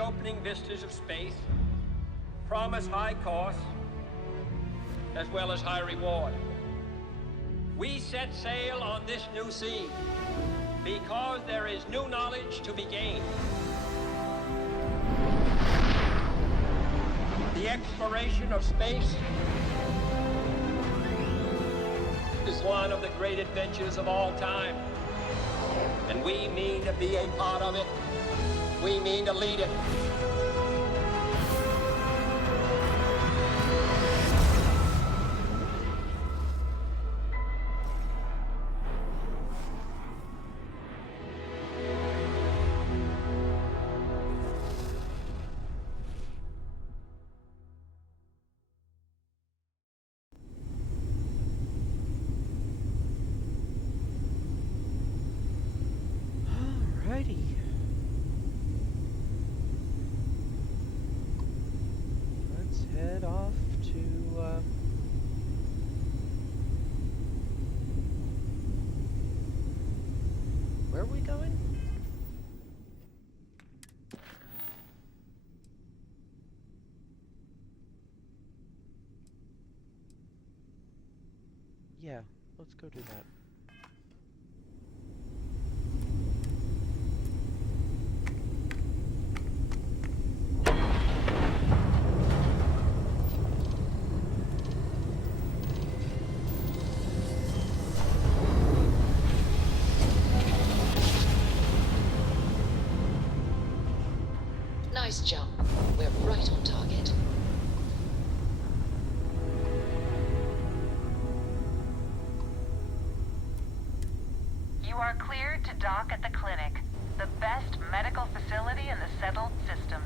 opening vistas of space promise high costs as well as high reward. We set sail on this new sea because there is new knowledge to be gained. The exploration of space is one of the great adventures of all time. And we mean to be a part of it. We mean to lead it. Let's head off to, where are we going? Yeah, let's go do that. Nice jump. We're right on target. You are cleared to dock at the clinic, the best medical facility in the settled systems.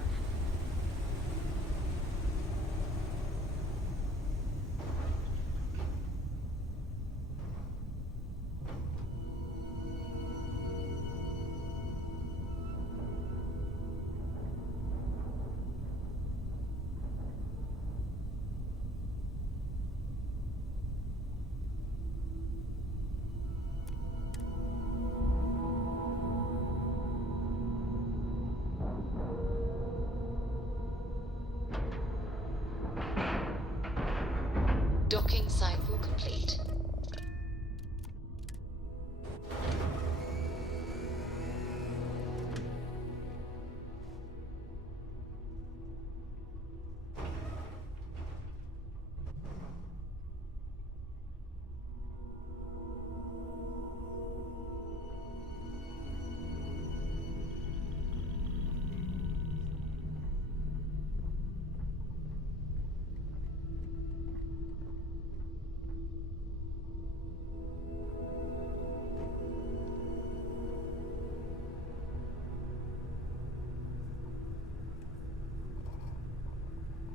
Docking cycle complete.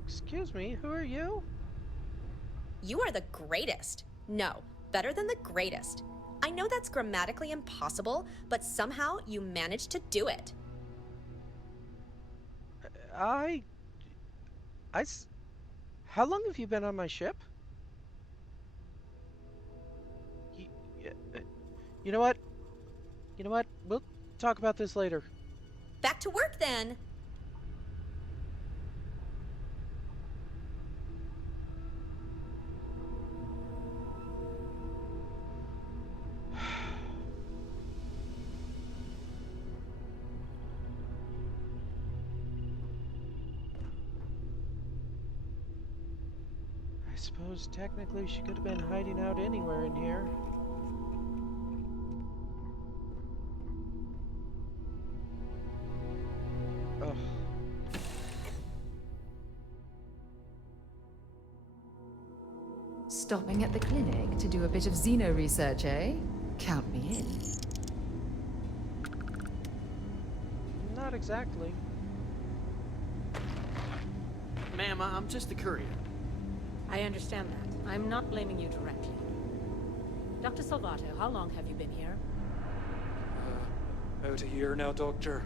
Excuse me, who are you? You are the greatest. No, better than the greatest. I know that's grammatically impossible, but somehow you managed to do it. How long have you been on my ship? You know what? You know what? We'll talk about this later. Back to work then. I suppose technically she could have been hiding out anywhere in here. Ugh. Stopping at the clinic to do a bit of xeno research, eh? Count me in. Not exactly. Ma'am, I'm just a courier. I understand that. I'm not blaming you directly. Dr. Salvato, how long have you been here? About a year now, Doctor.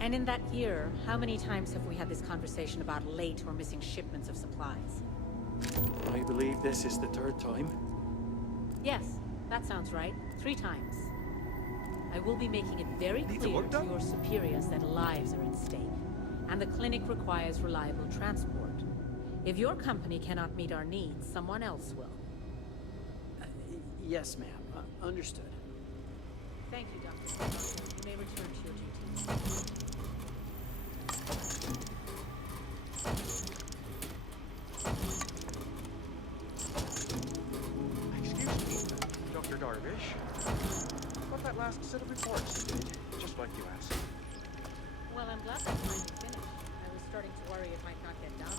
And in that year, how many times have we had this conversation about late or missing shipments of supplies? I believe this is the third time. Yes, that sounds right. 3 times. I will be making it very Need the clear work to done? your superiors that lives are at stake. and the clinic requires reliable transport. If your company cannot meet our needs, someone else will. Yes, ma'am. Understood. Thank you, Dr. Salvato. You may return to your duties. Excuse me, Dr. Darvish. What that last set of reports did, just like you asked. Well, I'm glad that's finally finished. I was starting to worry it might not get done.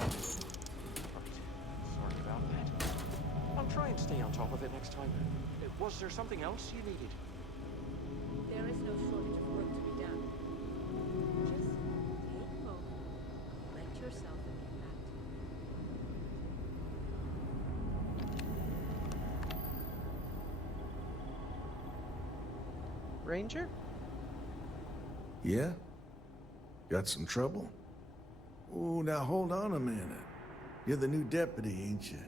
Right. Sorry about that. I'll try and stay on top of it next time. Was there something else you needed? There is no shortage of work to be done. Just take a moment, collect yourself, and get back to me. Ranger? Yeah? Got some trouble? Oh, now hold on a minute. You're the new deputy, ain't you?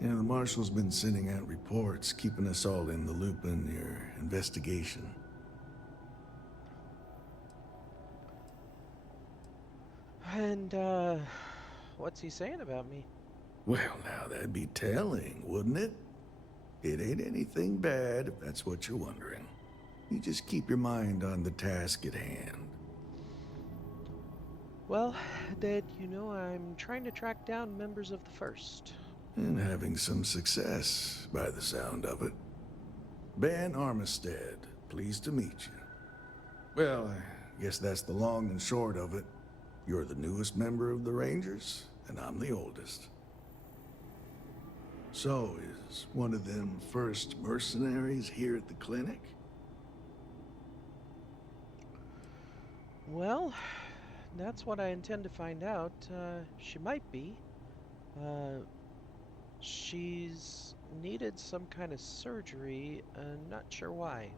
Yeah, the marshal's been sending out reports, keeping us all in the loop in your investigation. And, what's he saying about me? Well, now that'd be telling, wouldn't it? It ain't anything bad, if that's what you're wondering. You just keep your mind on the task at hand. Well, Dad, you know I'm trying to track down members of the First. And having some success, by the sound of it. Ben Armistead, pleased to meet you. Well, I guess that's the long and short of it. You're the newest member of the Rangers, and I'm the oldest. So, is one of them first mercenaries here at the clinic? Well, that's what I intend to find out. She might be. She's needed some kind of surgery, not sure why.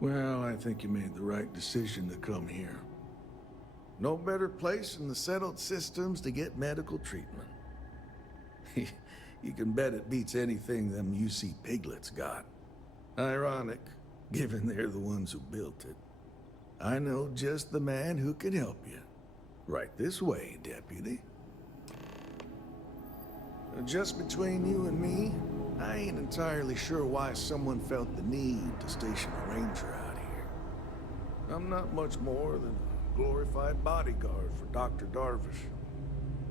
Well, I think you made the right decision to come here. No better place in the settled systems to get medical treatment. You can bet it beats anything them UC piglets got. Ironic, given they're the ones who built it. I know just the man who can help you. Right this way, Deputy. Just between you and me, I ain't entirely sure why someone felt the need to station a ranger out here. I'm not much more than a glorified bodyguard for Dr. Darvish.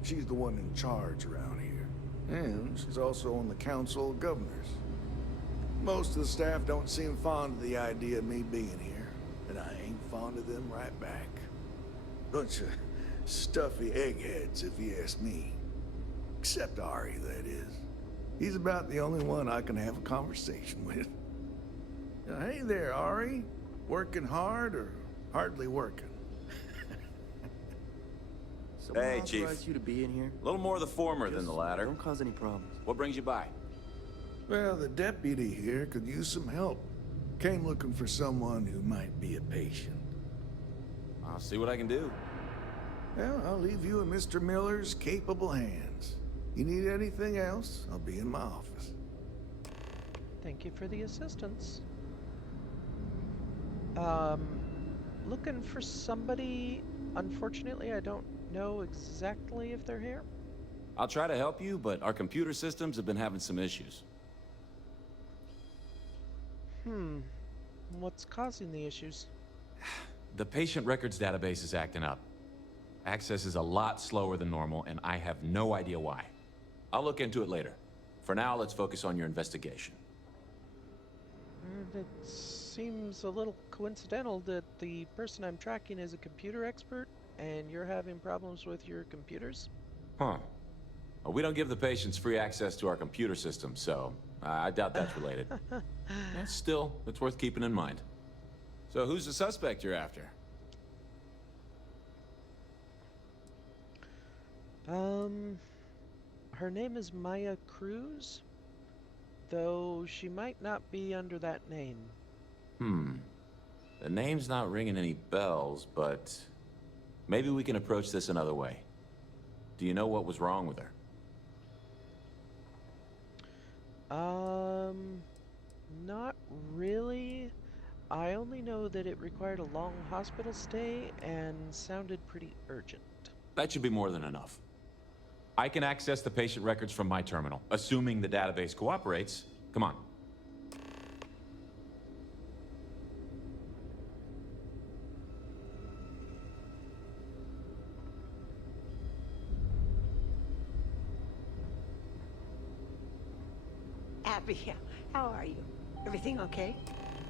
She's the one in charge around here. And she's also on the Council of Governors. Most of the staff don't seem fond of the idea of me being here, and I ain't fond of them right back. Bunch of stuffy eggheads, if you ask me. Except Ari, that is. He's about the only one I can have a conversation with. Hey there, Ari. Working hard or hardly working? Hey, Chief. You to be in here? A little more the former than the latter. Don't cause any problems. What brings you by? Well, the deputy here could use some help. Came looking for someone who might be a patient. I'll see what I can do. Well, I'll leave you in Mr. Miller's capable hands. You need anything else, I'll be in my office. Thank you for the assistance. Looking for somebody. Unfortunately, I don't know exactly if they're here. I'll try to help you, but our computer systems have been having some issues. What's causing the issues? The patient records database is acting up. Access is a lot slower than normal, and I have no idea why. I'll look into it later. For now, let's focus on your investigation. It seems a little coincidental that the person I'm tracking is a computer expert, and you're having problems with your computers? Huh. Well, we don't give the patients free access to our computer system, so I doubt that's related. Still, it's worth keeping in mind. So who's the suspect you're after? Her name is Maya Cruz, though she might not be under that name. The name's not ringing any bells, but maybe we can approach this another way. Do you know what was wrong with her? Not really. I only know that it required a long hospital stay and sounded pretty urgent. That should be more than enough. I can access the patient records from my terminal, assuming the database cooperates. Come on. Abby, how are you? Everything okay?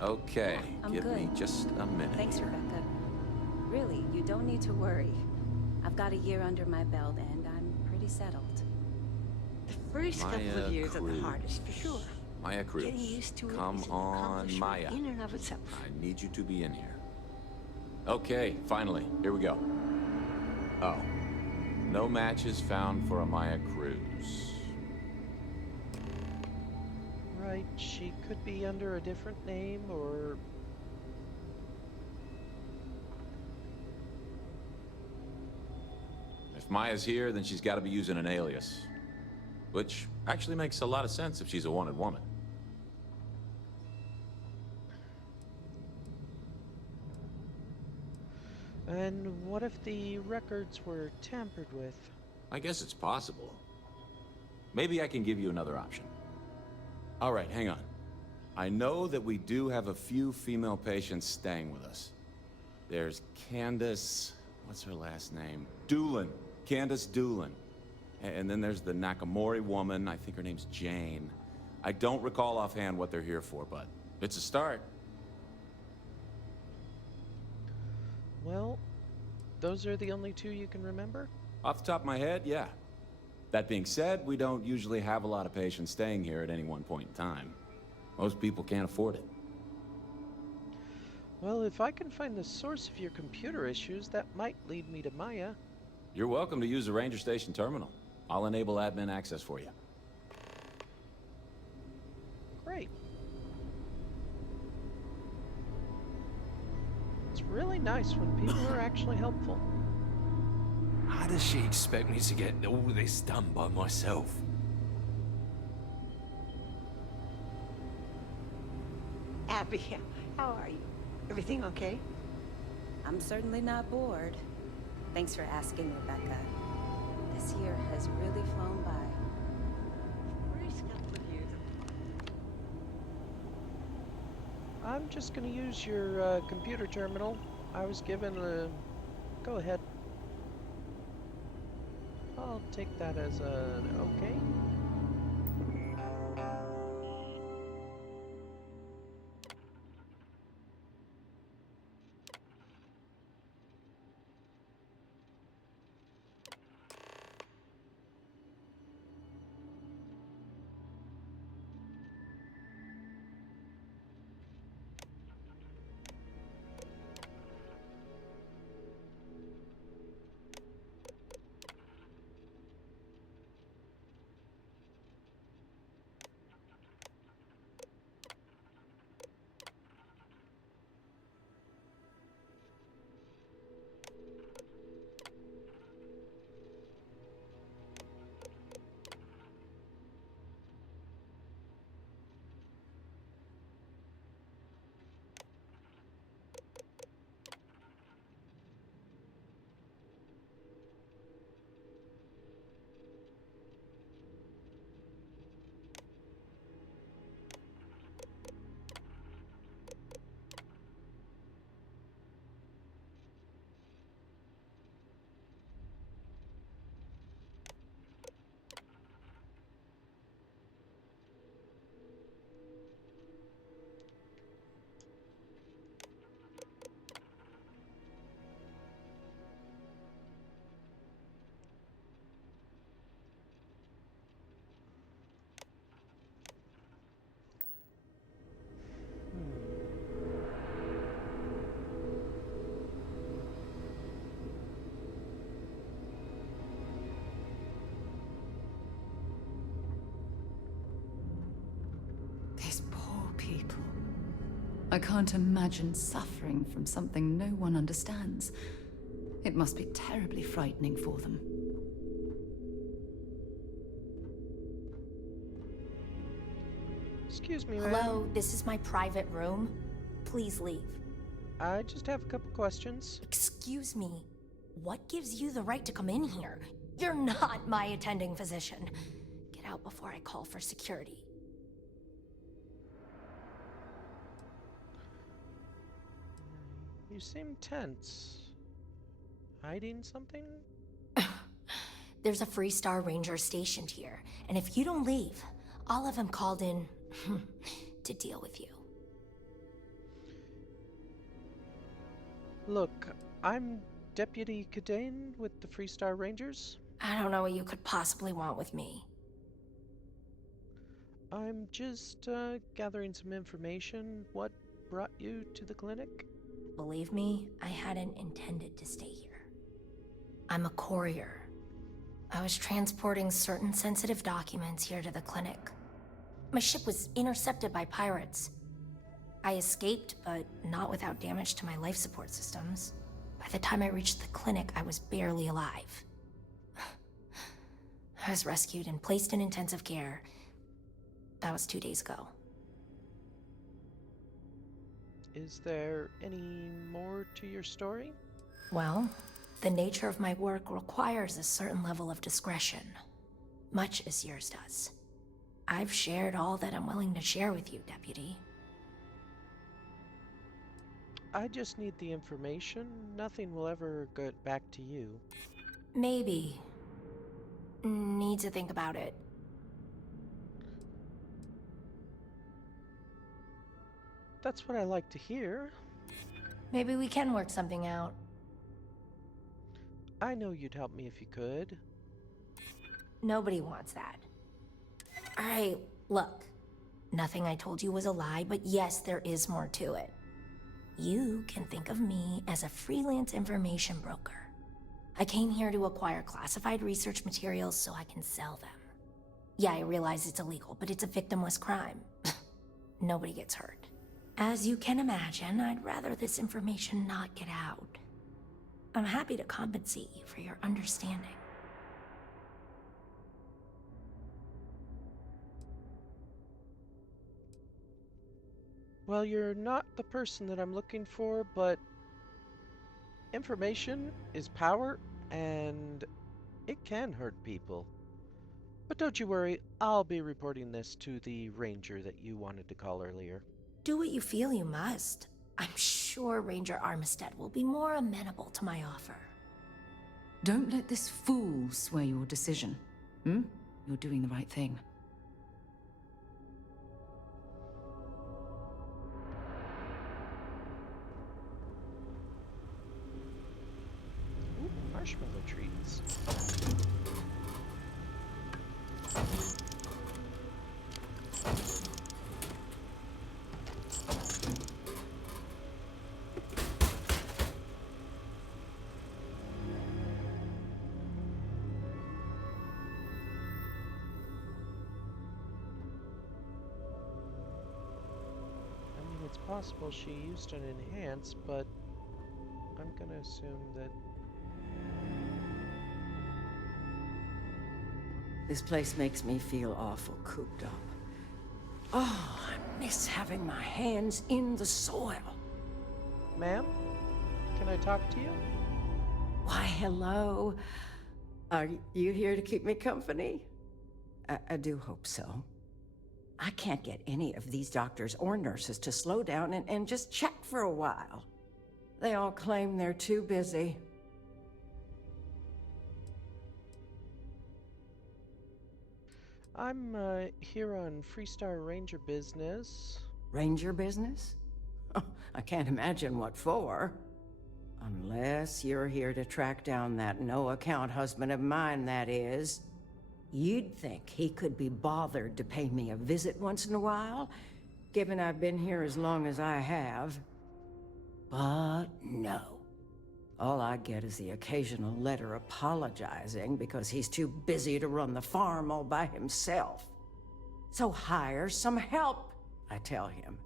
Okay, I'm give me good. just a minute. Thanks, Rebecca. Really, you don't need to worry. I've got a year under my belt and I'm pretty settled. The first couple Maya of years are the Cruz. hardest, for sure. Maya Cruz. Getting used to it Come is an on, accomplishment Maya. in and of itself. I need you to be in here. Okay, finally. Here we go. Oh. No matches found for a Maya Cruz. Right, she could be under a different name, or... If Maya's here, then she's got to be using an alias. Which actually makes a lot of sense if she's a wanted woman. And what if the records were tampered with? I guess it's possible. Maybe I can give you another option. All right, hang on. I know that we do have a few female patients staying with us. There's Candace... what's her last name? Doolin. Candace Doolin. And then there's the Nakamori woman. I think her name's Jane. I don't recall offhand what they're here for, but it's a start. Well, those are the only two you can remember? Off the top of my head, yeah. That being said, we don't usually have a lot of patients staying here at any one point in time. Most people can't afford it. Well, if I can find the source of your computer issues, that might lead me to Maya. You're welcome to use the Ranger Station terminal. I'll enable admin access for you. Great. It's really nice when people are actually helpful. How does she expect me to get all this done by myself? Abby, how are you? Everything okay? I'm certainly not bored. Thanks for asking, Rebecca. This year has really flown by. First couple of years I'm just gonna use your computer terminal. I was given a... go ahead. I'll take that as an okay. These poor people. I can't imagine suffering from something no one understands. It must be terribly frightening for them. Excuse me, ma'am. Hello, this is my private room. Please leave. I just have a couple questions. Excuse me. What gives you the right to come in here? You're not my attending physician. Get out before I call for security. You seem tense. Hiding something? There's a Freestar Ranger stationed here, and if you don't leave, I'll have him called in to deal with you. Look, I'm Deputy Kidaen with the Freestar Rangers. I don't know what you could possibly want with me. I'm just gathering some information. What brought you to the clinic? Believe me, I hadn't intended to stay here. I'm a courier. I was transporting certain sensitive documents here to the clinic. My ship was intercepted by pirates. I escaped, but not without damage to my life support systems. By the time I reached the clinic, I was barely alive. I was rescued and placed in intensive care. That was 2 days ago. Is there any more to your story? Well, the nature of my work requires a certain level of discretion, much as yours does. I've shared all that I'm willing to share with you, Deputy. I just need the information. Nothing will ever get back to you. Maybe. Need to think about it. That's what I like to hear. Maybe we can work something out. I know you'd help me if you could. Nobody wants that. Alright, look. Nothing I told you was a lie, but yes, there is more to it. You can think of me as a freelance information broker. I came here to acquire classified research materials so I can sell them. Yeah, I realize it's illegal, but it's a victimless crime. Nobody gets hurt. As you can imagine, I'd rather this information not get out. I'm happy to compensate you for your understanding. Well, you're not the person that I'm looking for, but information is power, and it can hurt people. But don't you worry, I'll be reporting this to the ranger that you wanted to call earlier. Do what you feel you must. I'm sure Ranger Armistead will be more amenable to my offer. Don't let this fool sway your decision. You're doing the right thing. Ooh, marshmallow treats. It's possible she used an enhance, but I'm gonna assume that... This place makes me feel awful cooped up. Oh, I miss having my hands in the soil. Ma'am, can I talk to you? Why, hello. Are you here to keep me company? I do hope so. I can't get any of these doctors or nurses to slow down and just chat for a while. They all claim they're too busy. I'm here on Freestar Ranger business. Ranger business? Oh, I can't imagine what for. Unless you're here to track down that no-account husband of mine, that is. You'd think he could be bothered to pay me a visit once in a while, given I've been here as long as I have. But no. All I get is the occasional letter apologizing because he's too busy to run the farm all by himself. So hire some help, I tell him.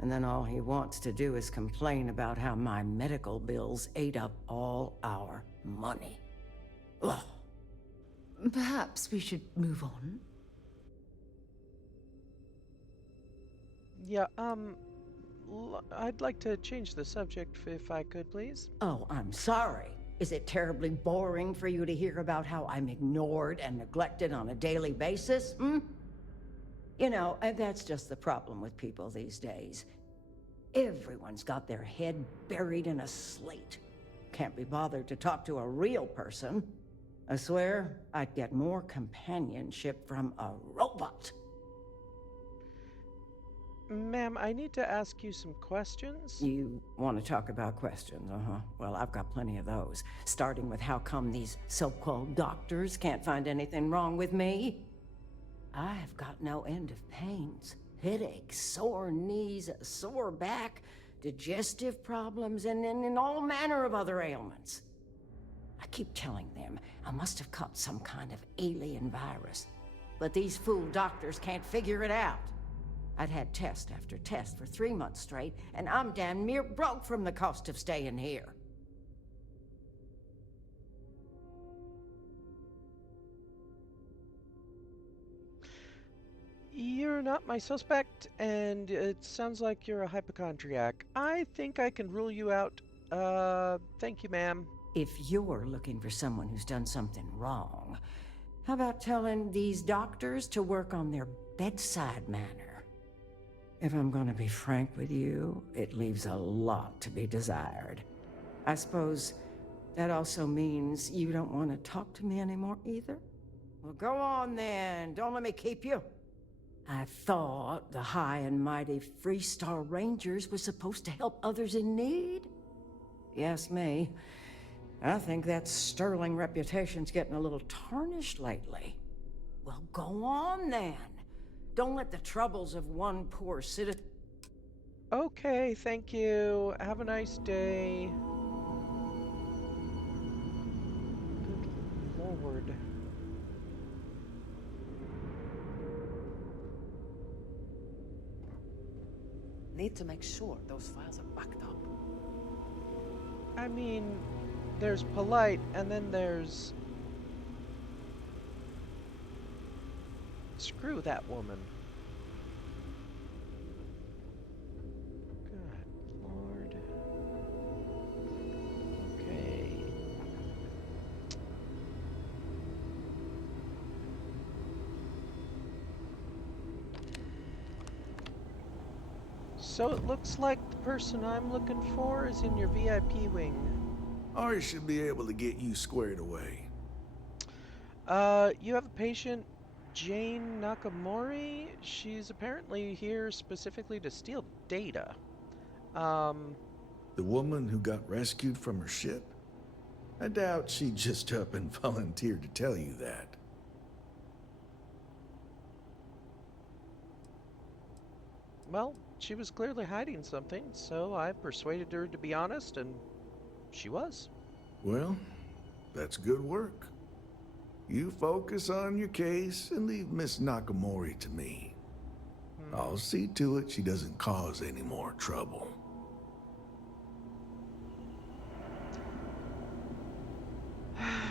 And then all he wants to do is complain about how my medical bills ate up all our money. Ugh. Perhaps we should move on. Yeah, I'd like to change the subject if I could, please. Oh, I'm sorry. Is it terribly boring for you to hear about how I'm ignored and neglected on a daily basis, You know, that's just the problem with people these days. Everyone's got their head buried in a slate. Can't be bothered to talk to a real person. I swear, I'd get more companionship from a robot. Ma'am, I need to ask you some questions. You want to talk about questions, Well, I've got plenty of those. Starting with how come these so-called doctors can't find anything wrong with me? I've got no end of pains. Headaches, sore knees, a sore back, digestive problems, and all manner of other ailments. I keep telling them I must have caught some kind of alien virus. But these fool doctors can't figure it out. I'd had test after test for 3 months straight, and I'm damn near broke from the cost of staying here. You're not my suspect, and it sounds like you're a hypochondriac. I think I can rule you out. Thank you, ma'am. If you're looking for someone who's done something wrong, how about telling these doctors to work on their bedside manner? If I'm gonna be frank with you, it leaves a lot to be desired. I suppose that also means you don't want to talk to me anymore either? Well, go on then. Don't let me keep you. I thought the high and mighty Freestar Rangers were supposed to help others in need. You ask me, I think that sterling reputation's getting a little tarnished lately. Well, go on then. Don't let the troubles of one poor citizen... Okay, thank you. Have a nice day. Good Lord. Need to make sure those files are backed up. I mean, there's polite, and then there's... Screw that woman. Good Lord. Okay. So it looks like the person I'm looking for is in your VIP wing. Ari should be able to get you squared away. You have a patient, Jane Nakamori. She's apparently here specifically to steal data. The woman who got rescued from her ship? I doubt she just up and volunteered to tell you that. Well, she was clearly hiding something, so I persuaded her to be honest, and she was. Well, that's good work. You focus on your case and leave Miss Nakamori to me. I'll see to it she doesn't cause any more trouble.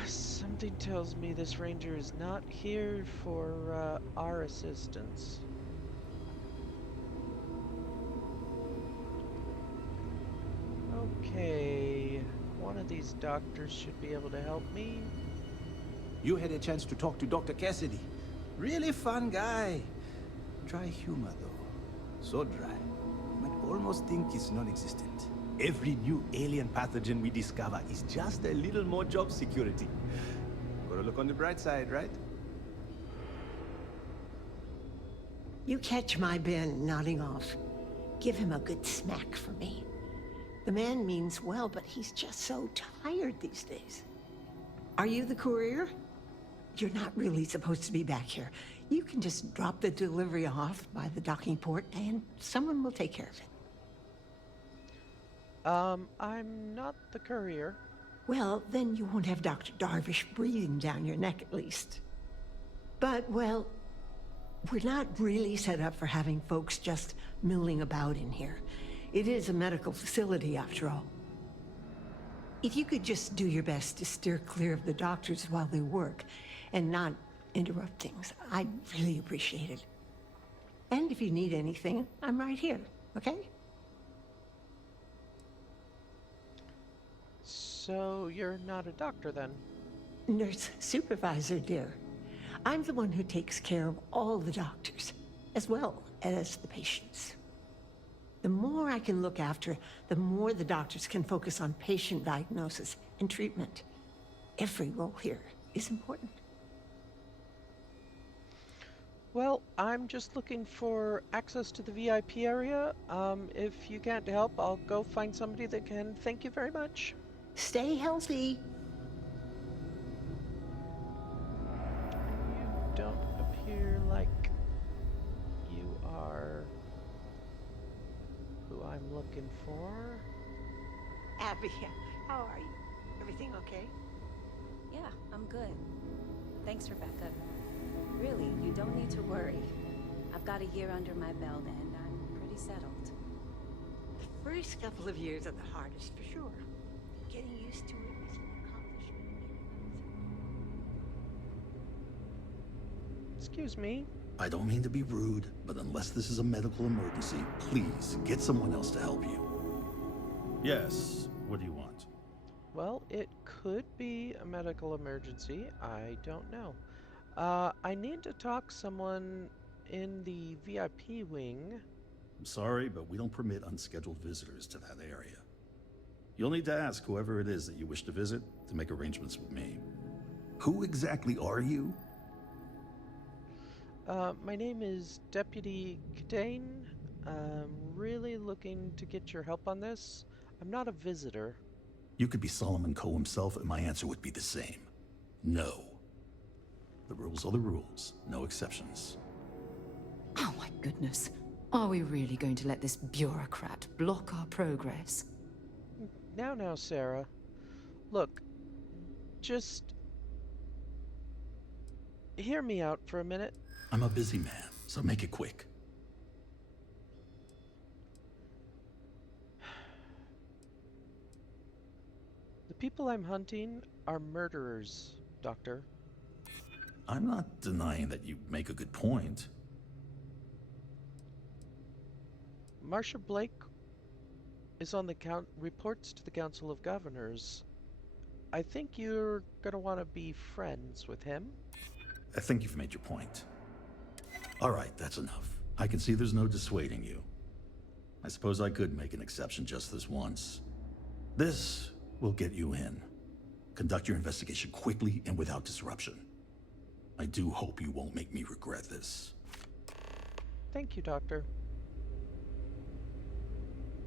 Something tells me this ranger is not here for our assistance. Okay, one of these doctors should be able to help me. You had a chance to talk to Dr. Cassidy. Really fun guy. Dry humor, though. So dry. You might almost think it's non-existent. Every new alien pathogen we discover is just a little more job security. Gotta look on the bright side, right? You catch my Ben nodding off. Give him a good smack for me. The man means well, but he's just so tired these days. Are you the courier? You're not really supposed to be back here. You can just drop the delivery off by the docking port and someone will take care of it. I'm not the courier. Well, then you won't have Dr. Darvish breathing down your neck at least. But, well, we're not really set up for having folks just milling about in here. It is a medical facility, after all. If you could just do your best to steer clear of the doctors while they work and not interrupt things, I'd really appreciate it. And if you need anything, I'm right here, okay? So you're not a doctor then? Nurse supervisor, dear. I'm the one who takes care of all the doctors, as well as the patients. The more I can look after, the more the doctors can focus on patient diagnosis and treatment. Every role here is important. Well, I'm just looking for access to the VIP area. If you can't help, I'll go find somebody that can. Thank you very much. Stay healthy. You don't appear like you are who I'm looking for. Abby, how are you? Everything okay? Yeah, I'm good. Thanks, Rebecca. Really, you don't need to worry. I've got a year under my belt and I'm pretty settled. The first couple of years are the hardest, for sure. Getting used to it is an accomplishment. Excuse me. I don't mean to be rude, but unless this is a medical emergency, please get someone else to help you. Yes, what do you want? Well, it could be a medical emergency. I don't know. I need to talk to someone in the VIP wing. I'm sorry, but we don't permit unscheduled visitors to that area. You'll need to ask whoever it is that you wish to visit to make arrangements with me. Who exactly are you? My name is Deputy Kidaen. I'm really looking to get your help on this. I'm not a visitor. You could be Solomon Coe himself, and my answer would be the same. No. The rules are the rules, no exceptions. Oh my goodness. Are we really going to let this bureaucrat block our progress? Now, Sarah. Look, just hear me out for a minute. I'm a busy man, so make it quick. The people I'm hunting are murderers, Doctor. I'm not denying that you make a good point. Marcia Blake is on the reports to the Council of Governors. I think you're gonna want to be friends with him. I think you've made your point. All right, that's enough. I can see there's no dissuading you. I suppose I could make an exception just this once. This will get you in. Conduct your investigation quickly and without disruption. I do hope you won't make me regret this. Thank you, Doctor.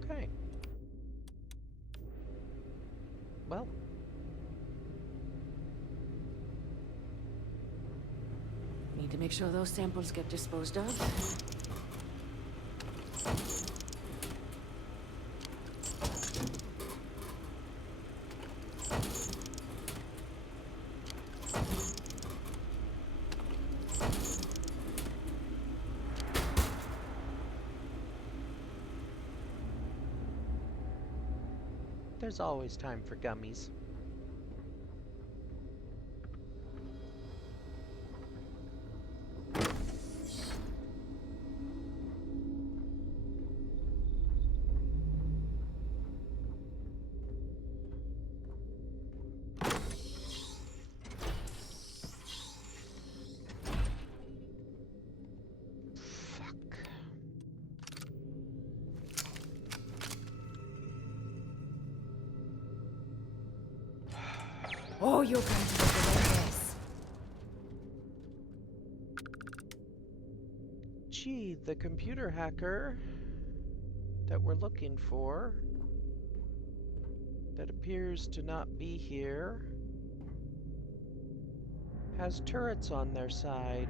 Okay. Well. Need to make sure those samples get disposed of. There's always time for gummies. Oh, you're going to regret this. Gee, the computer hacker that we're looking for, that appears to not be here, has turrets on their side.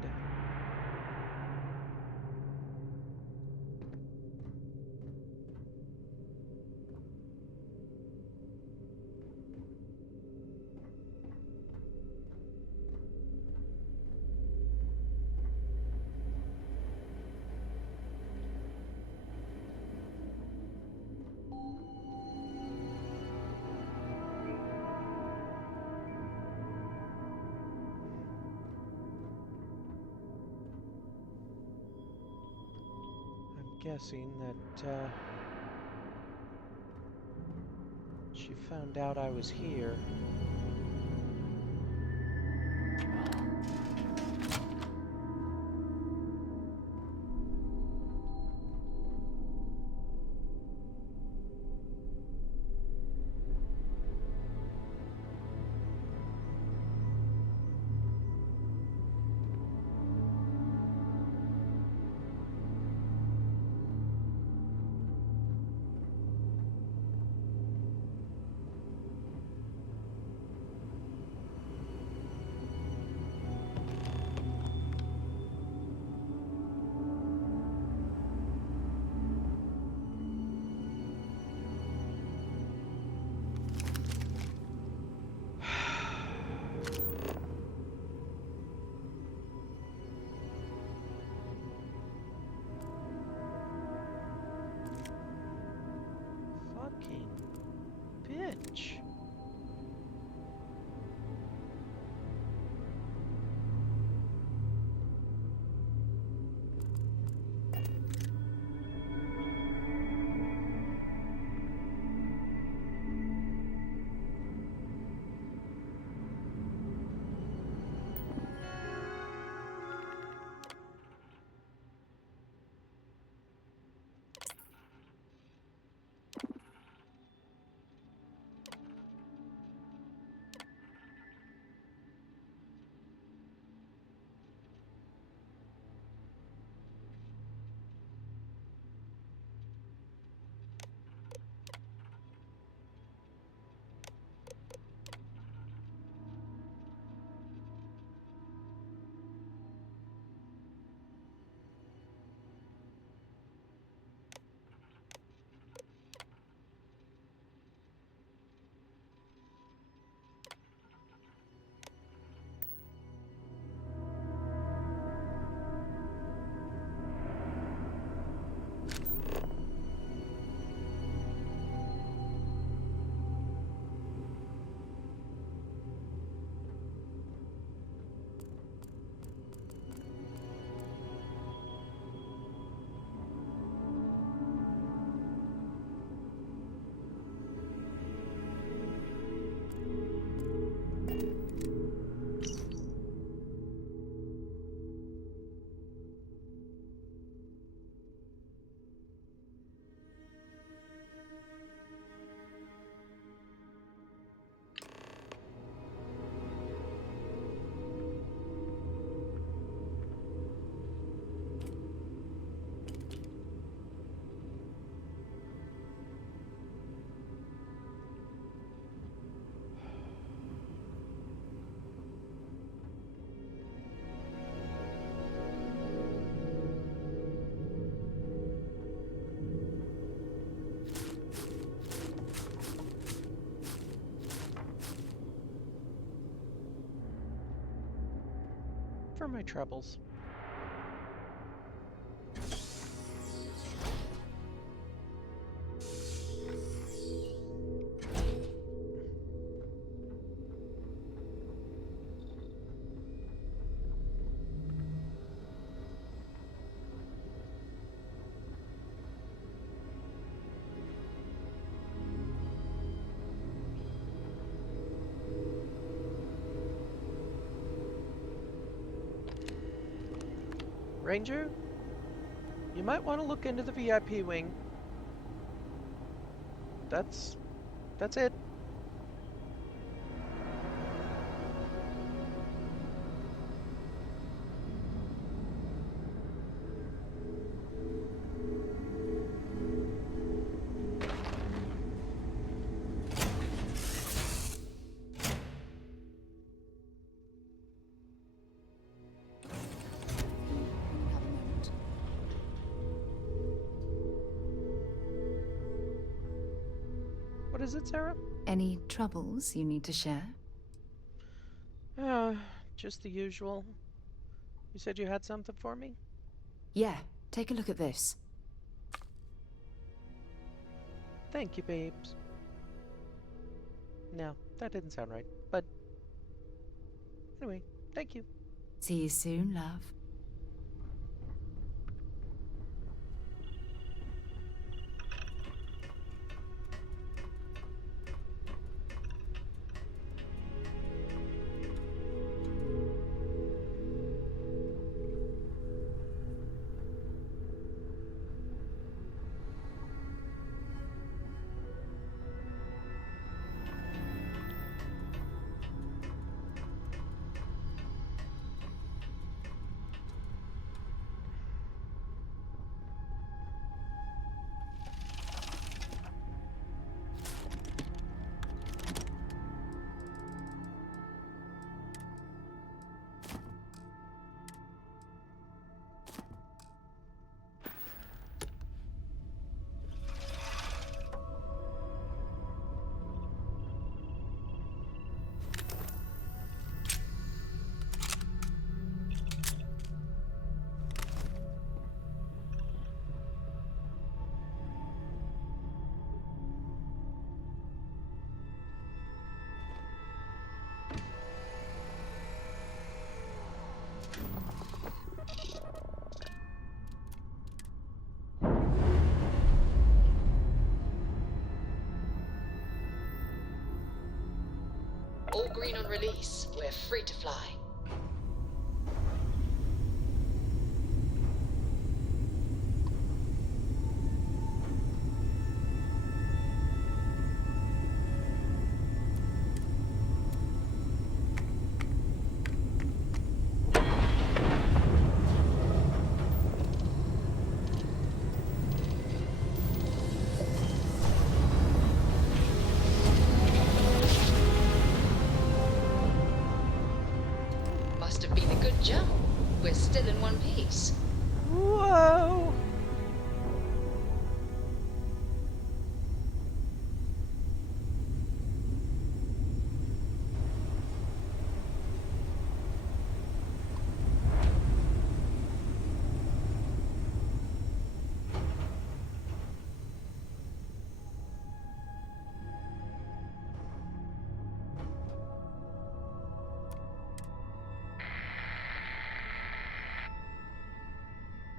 Guessing that she found out I was here. Fucking bitch. For my troubles. Ranger, you might want to look into the VIP wing. That's it. What is it, Sarah? Any troubles you need to share? Just the usual. You said you had something for me? Yeah, take a look at this. Thank you, babes. No, that didn't sound right, but anyway, thank you. See you soon, love. green on release, we're free to fly. Must have been a good jump. We're still in one piece. Whoa!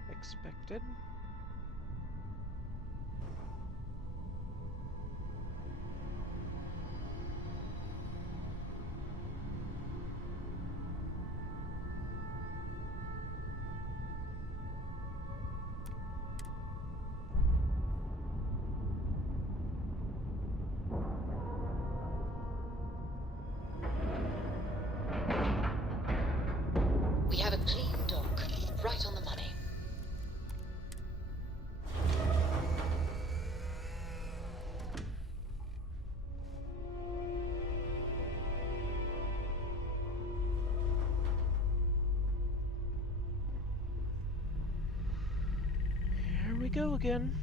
Expected. We have a clean dock, right on the money. Here we go again.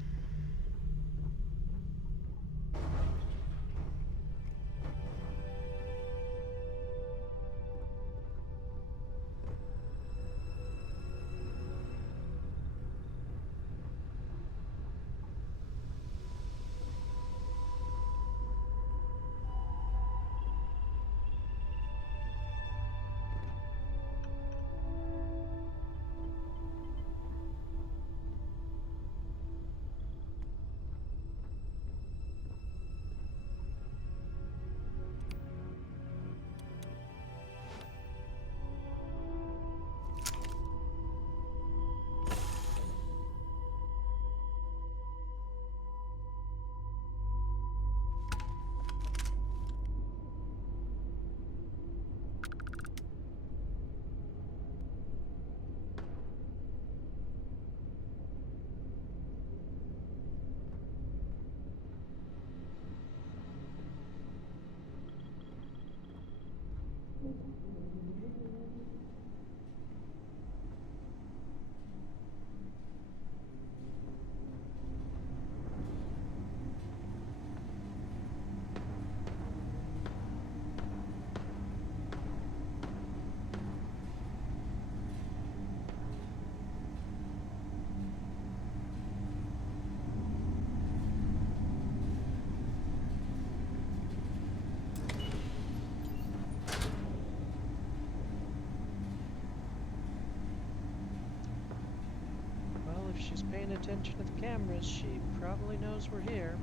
If she's paying attention to the cameras, she probably knows we're here.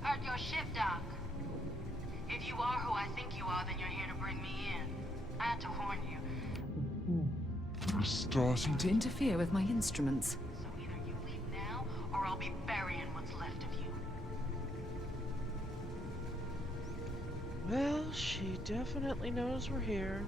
Heard your ship, Doc. If you are who I think you are, then you're here to bring me in. I had to warn you. You're starting to interfere with my instruments. So either you leave now, or I'll be burying what's left of you. Well, She definitely knows we're here.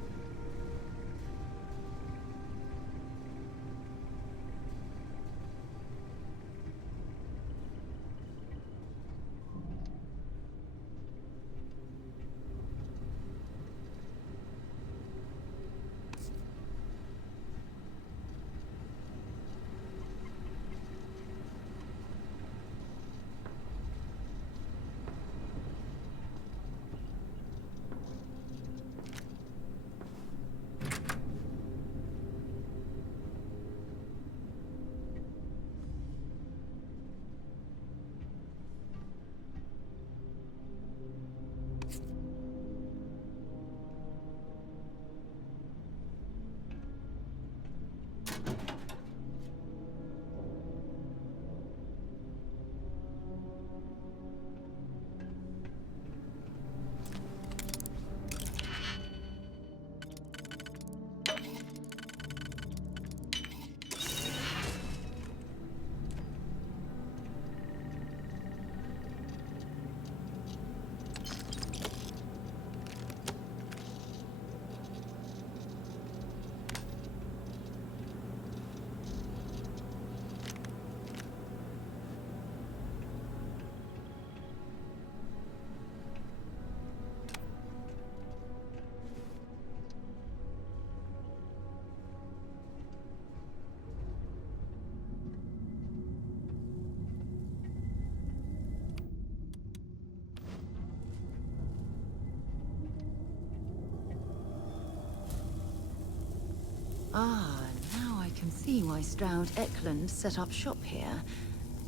Ah, now I can see why Stroud Eklund set up shop here.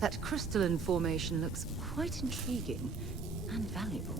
That crystalline formation looks quite intriguing and valuable.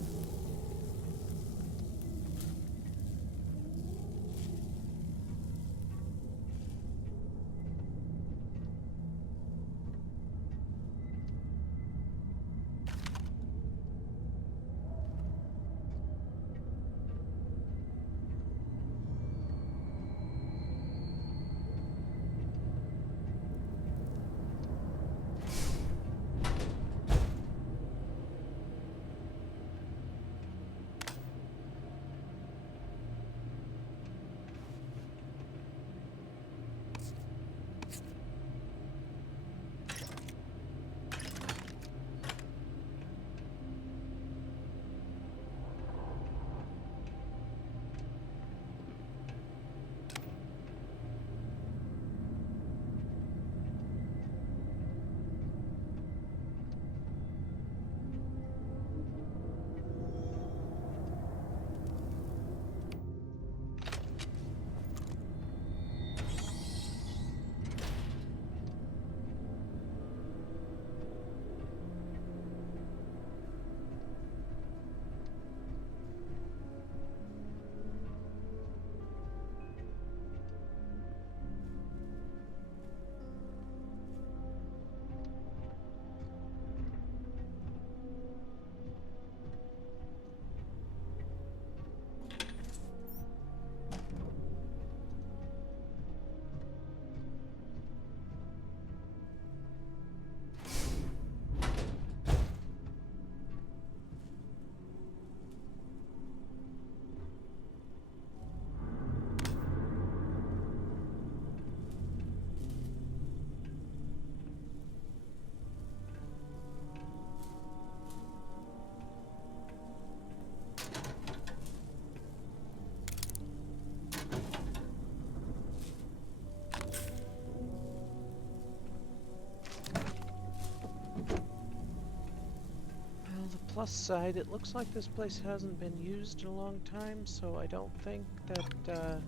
Plus side, it looks like this place hasn't been used in a long time, so I don't think that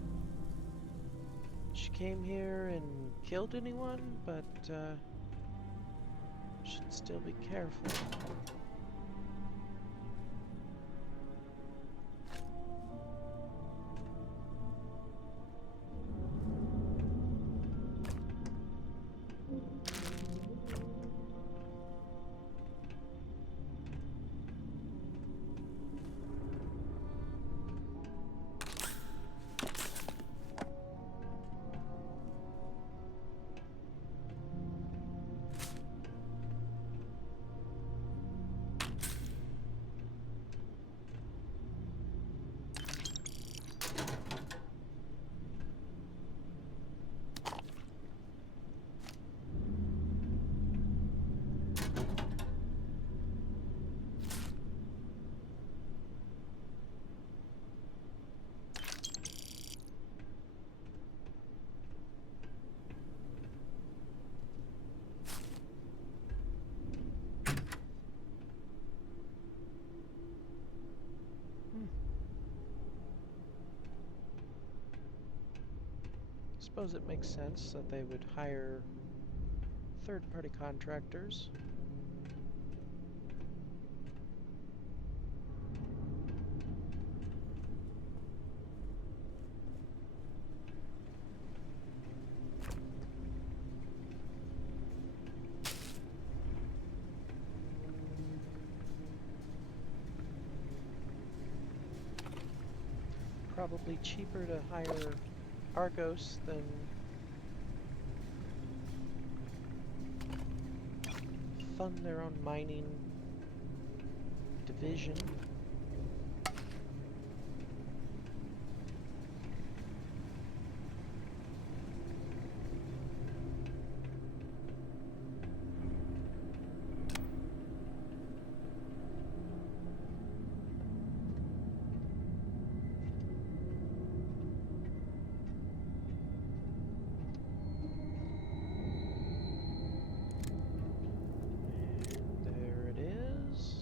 she came here and killed anyone, but should still be careful. suppose it makes sense that they would hire third-party contractors. Probably cheaper to hire Argos than fund their own mining division. There it is.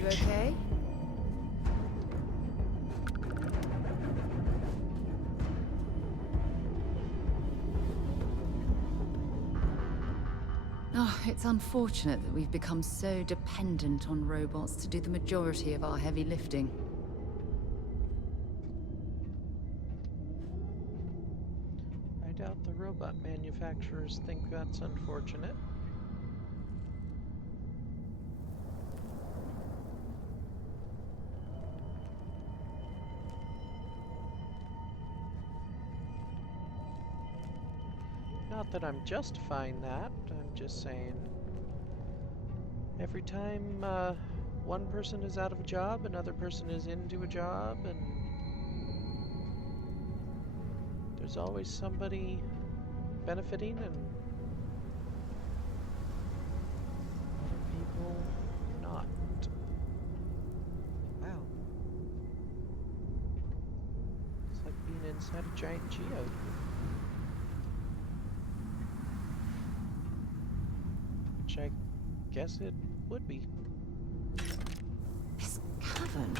You okay? Oh, it's unfortunate that we've become so dependent on robots to do the majority of our heavy lifting. I doubt the robot manufacturers think that's unfortunate. Not that I'm justifying that, I'm just saying every time one person is out of a job, another person is into a job, and there's always somebody benefiting and other people not. Wow. It's like being inside a giant geode. Which I guess it would be. This cavern,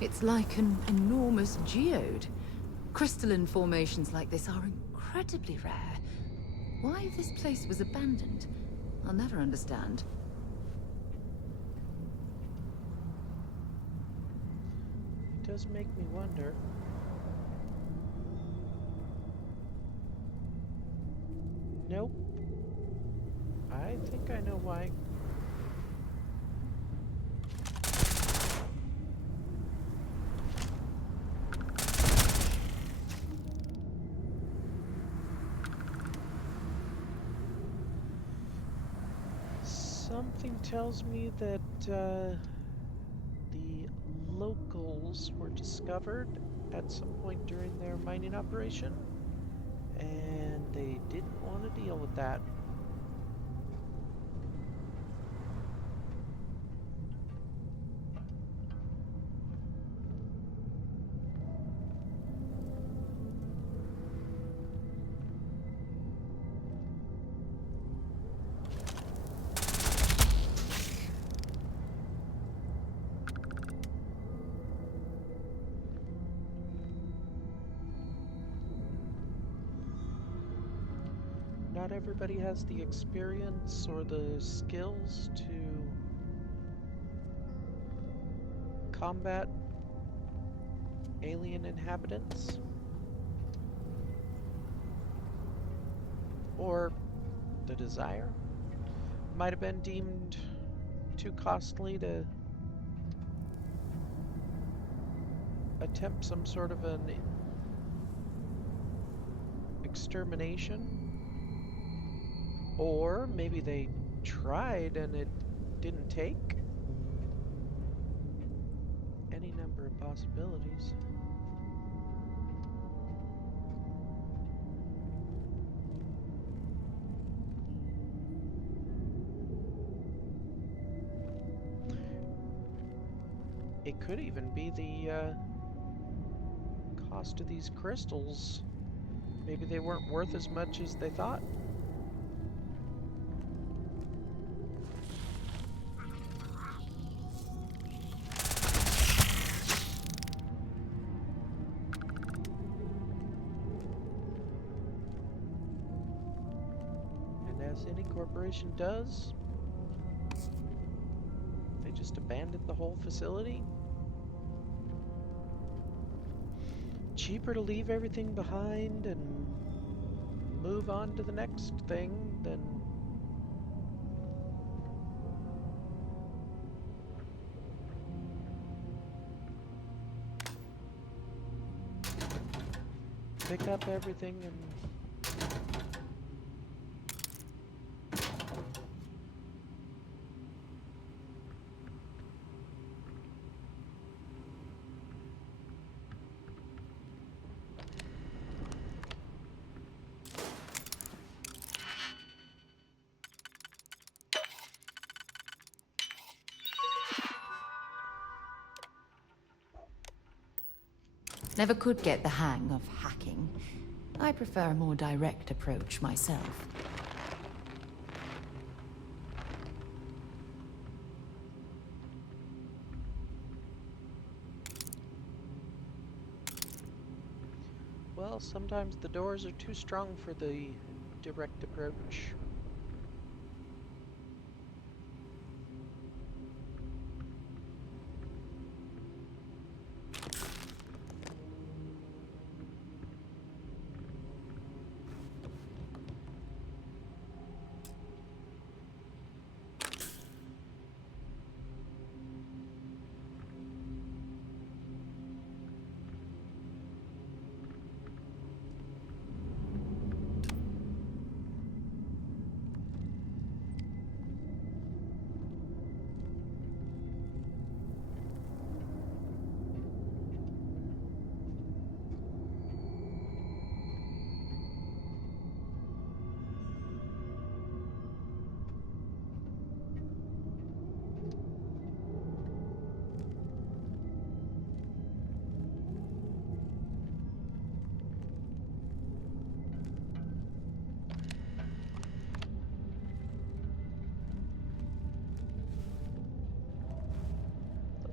it's like an enormous geode. Crystalline formations like this are incredibly rare. Why this place was abandoned, I'll never understand. It does make me wonder. Nope. I think I know why. Something tells me that the locals were discovered at some point during their mining operation, and they didn't want to deal with that. not everybody has the experience or the skills to combat alien inhabitants. Or the desire. Might have been deemed too costly to attempt some sort of an extermination. Or maybe they tried and it didn't take. Any number of possibilities. It could even be the cost of these crystals. Maybe they weren't worth as much as they thought. And as any corporation does, they just abandoned the whole facility. Cheaper to leave everything behind and move on to the next thing than pick up everything and Never could get the hang of hacking. I prefer a more direct approach myself. well, sometimes the doors are too strong for the direct approach.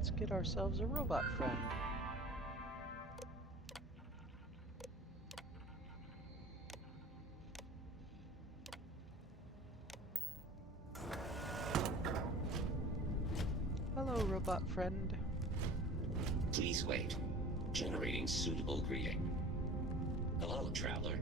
Let's get ourselves a robot friend. Hello, robot friend. Please wait. Generating suitable greeting. Hello, traveler.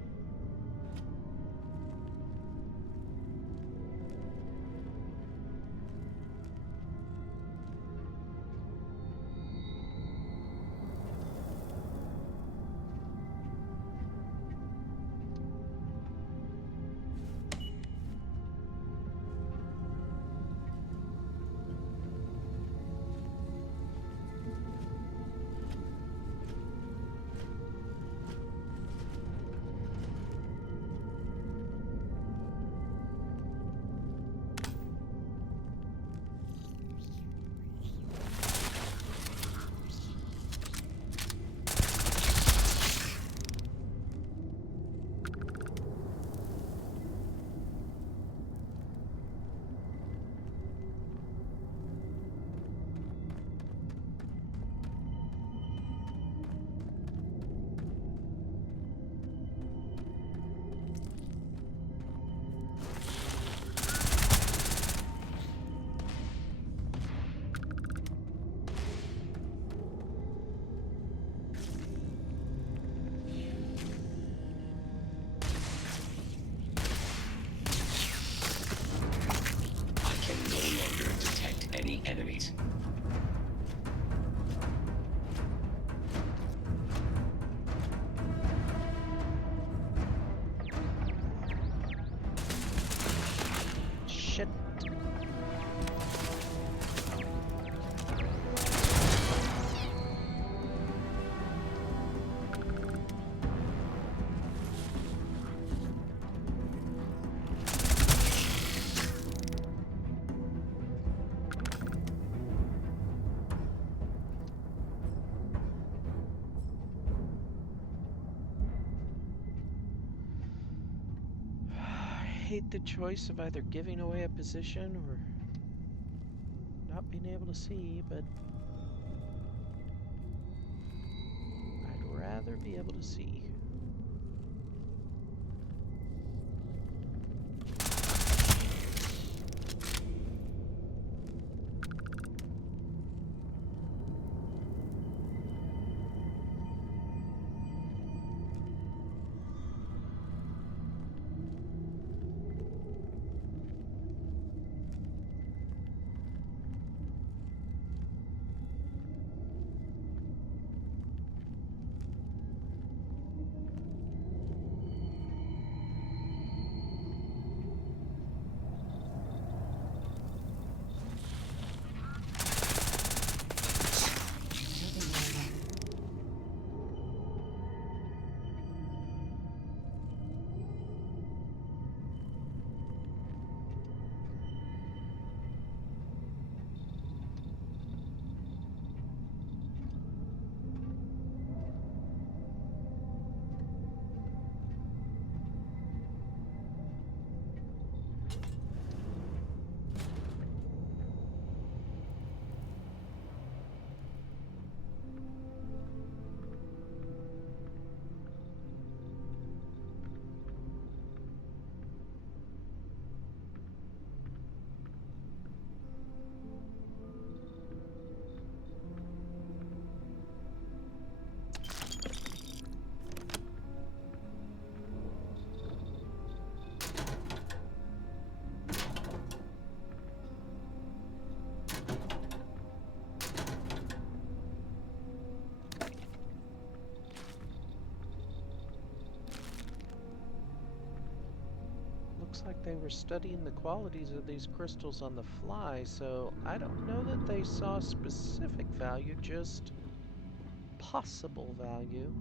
hate the choice of either giving away a position or not being able to see, but I'd rather be able to see. Looks like they were studying the qualities of these crystals on the fly, so I don't know that they saw specific value, just possible value.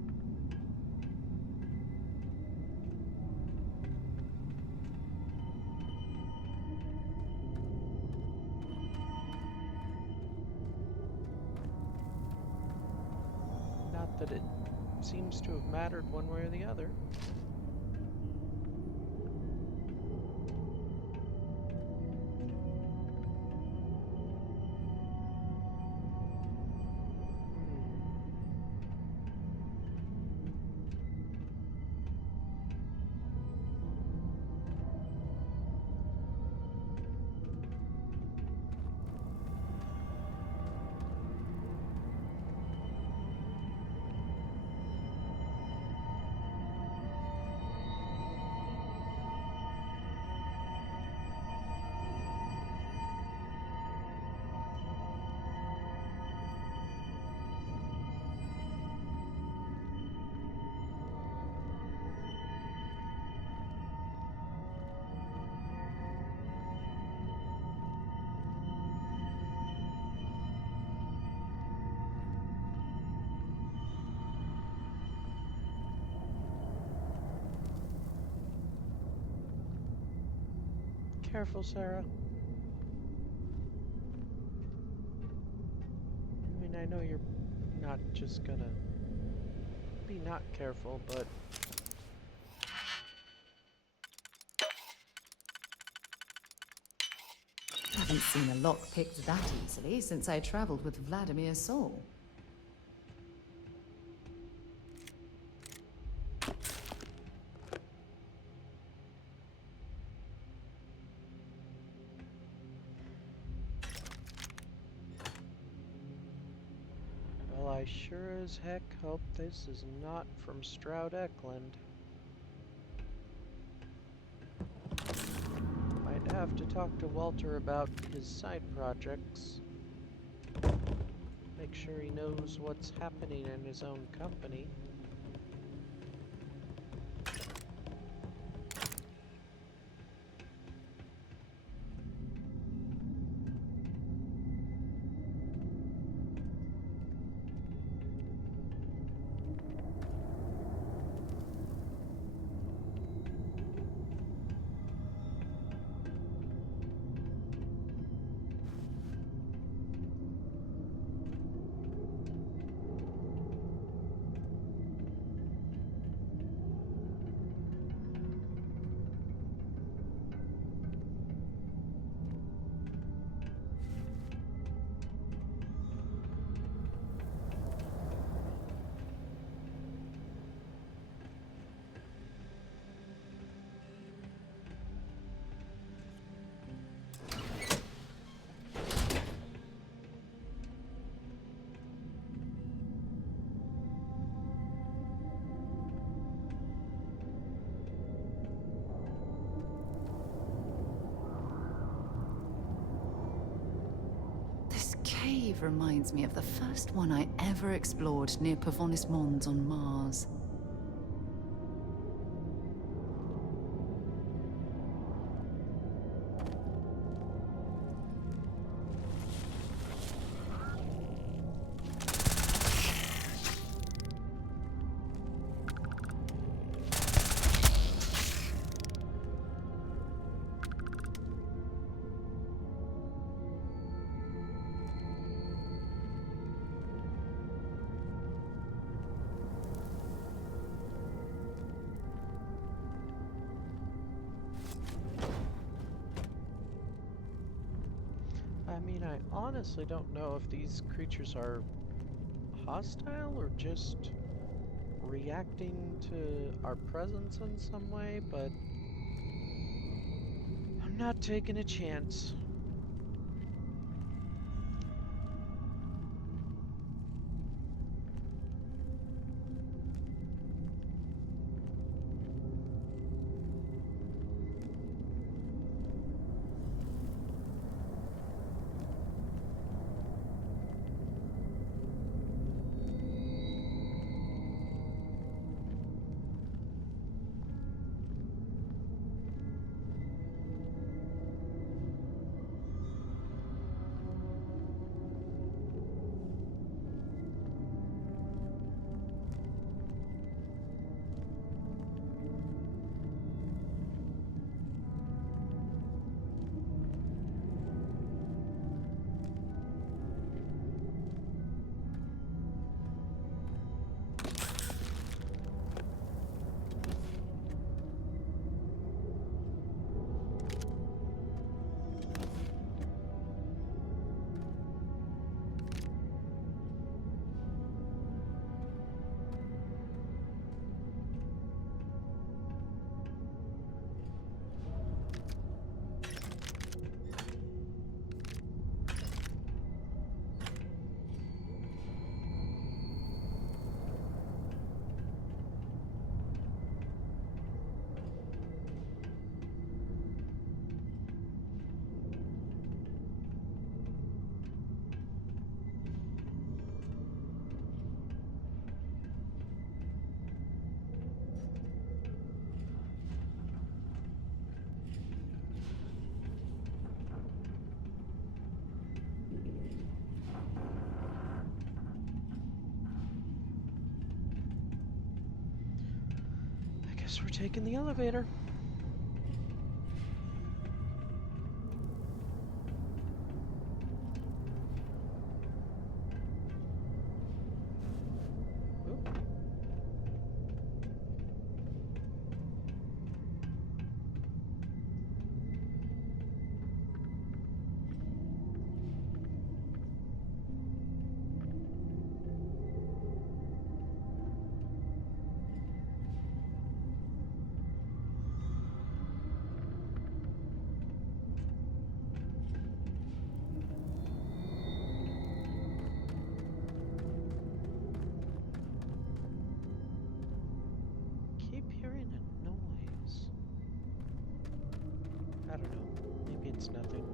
Not that it seems to have mattered one way or the other. Careful, Sarah. I mean, I know you're not just gonna be not careful, but... Haven't seen a lock picked that easily since I traveled with Vladimir Sol. Well, I sure as heck hope this is not from Stroud Eklund. Might have to talk to Walter about his side projects. Make sure he knows what's happening in his own company. cave reminds me of the first one I ever explored near Pavonis Mons on Mars. I mean, I honestly don't know if these creatures are hostile or just reacting to our presence in some way, but I'm not taking a chance. Guess we're taking the elevator. Oop. Keep hearing a noise. I don't know. Maybe it's nothing.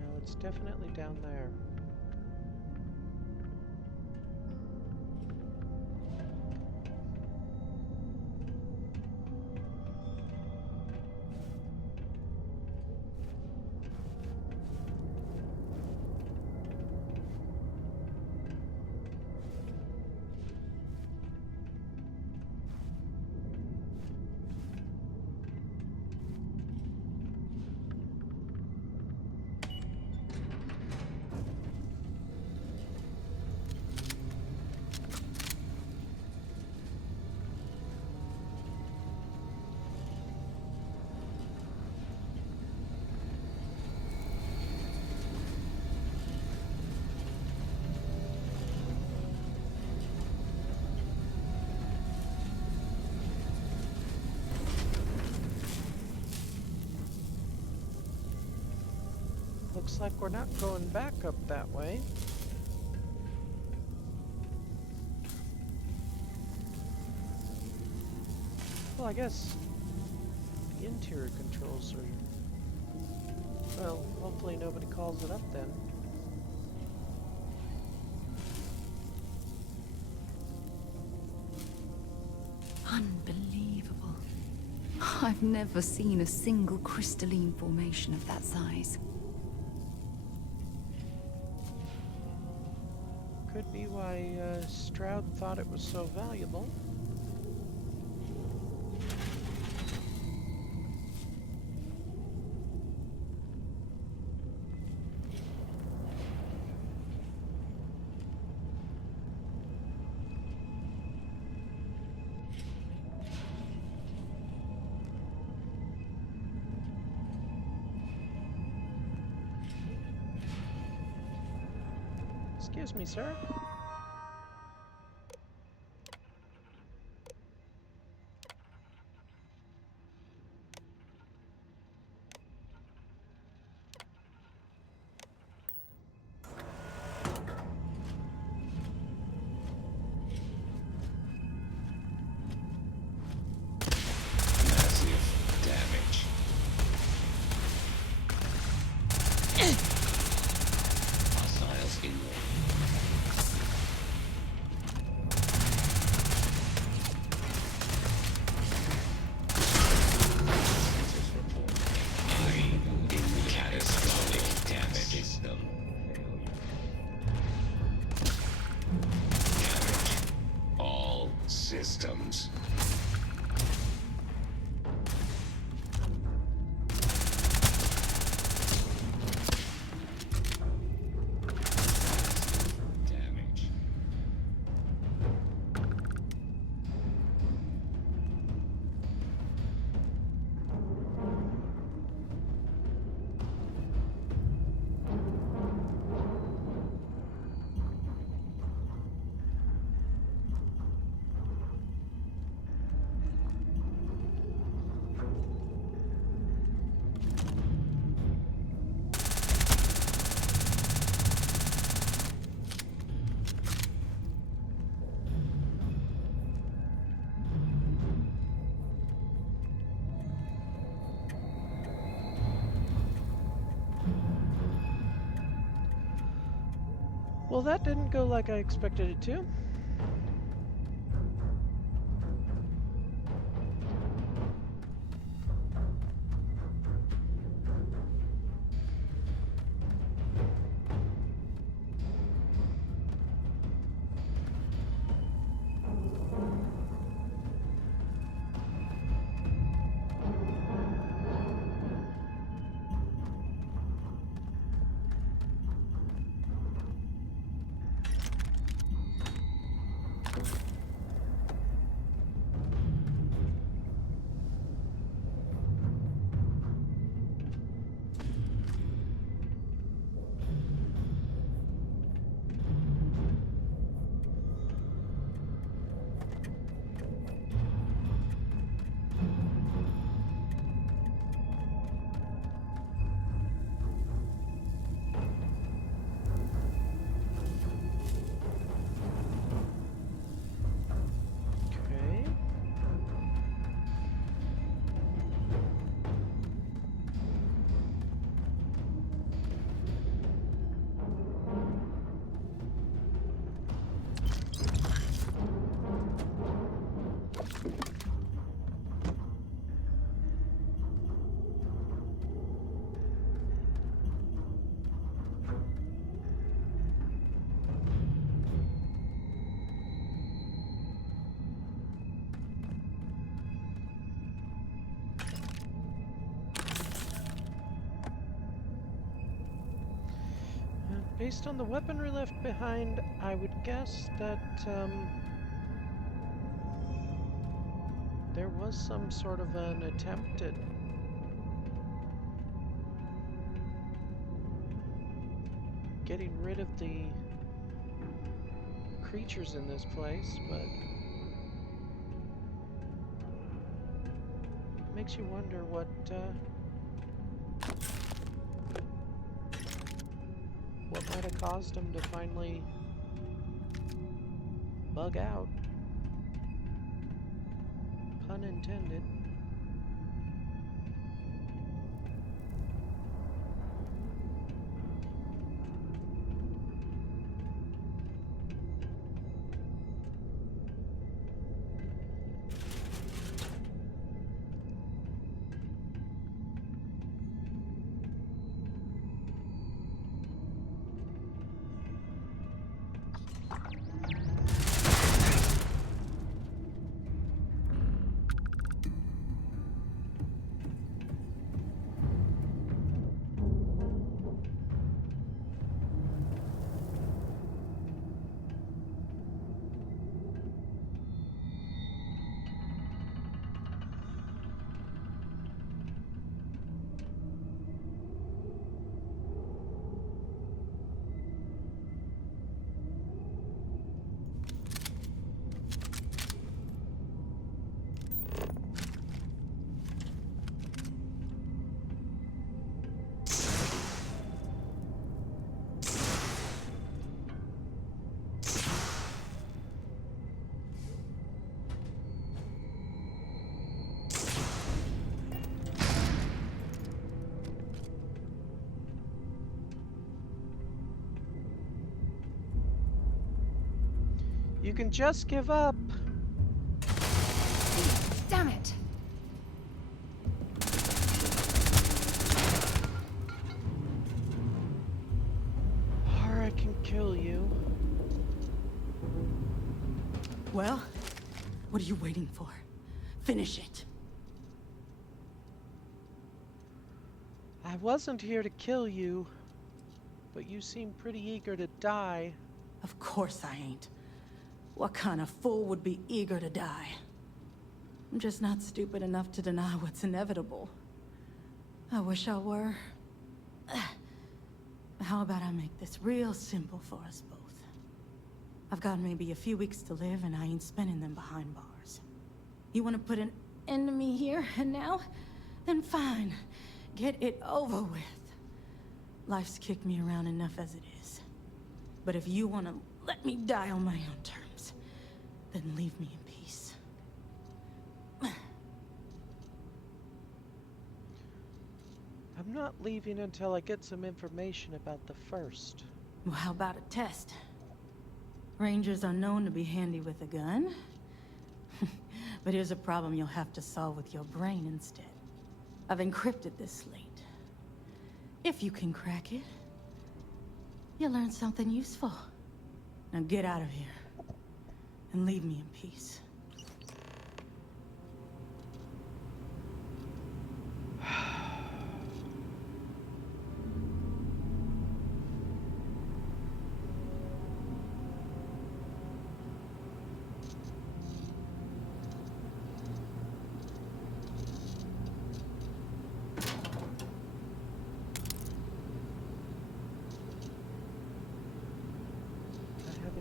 No, it's definitely down there. Looks like we're not going back up that way. Well, I guess The interior controls are... Well, hopefully nobody calls it up then. Unbelievable. I've never seen a single crystalline formation of that size. Could be why Stroud thought it was so valuable. Excuse me, sir. Massive damage. Hostiles inward. Catastrophic damage system. Damage all systems. Damage. Well, that didn't go like I expected it to. Based on the weaponry left behind, I would guess that there was some sort of an attempt at getting rid of the creatures in this place, but makes you wonder what might have caused them to finally bug out. Pun intended. You can just give up. Damn it! Or I can kill you. Well, what are you waiting for? Finish it. I wasn't here to kill you, but you seem pretty eager to die. Of course I ain't. What kind of fool would be eager to die? I'm just not stupid enough to deny what's inevitable. I wish I were. How about I make this real simple for us both? I've got maybe a few weeks to live, and I ain't spending them behind bars. You want to put an end to me here and now? Then fine. Get it over with. Life's kicked me around enough as it is. But if you want to let me die on my own terms, then leave me in peace. I'm not leaving until I get some information about the first. Well, how about a test? Rangers are known to be handy with a gun. But here's a problem you'll have to solve with your brain instead. I've encrypted this slate. If you can crack it, you'll learn something useful. Now get out of here, and leave me in peace.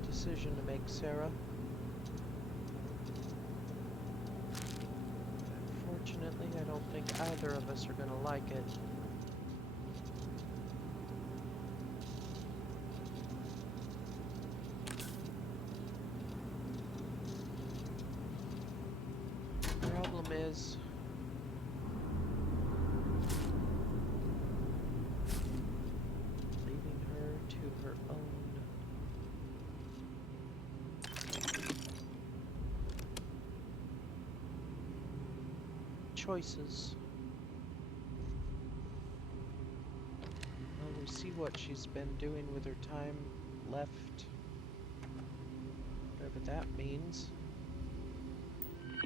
Decision to make, Sarah. Unfortunately, I don't think either of us are gonna like it. The problem is, leaving her to her own choices. Well, we'll see what she's been doing with her time left. Whatever that means.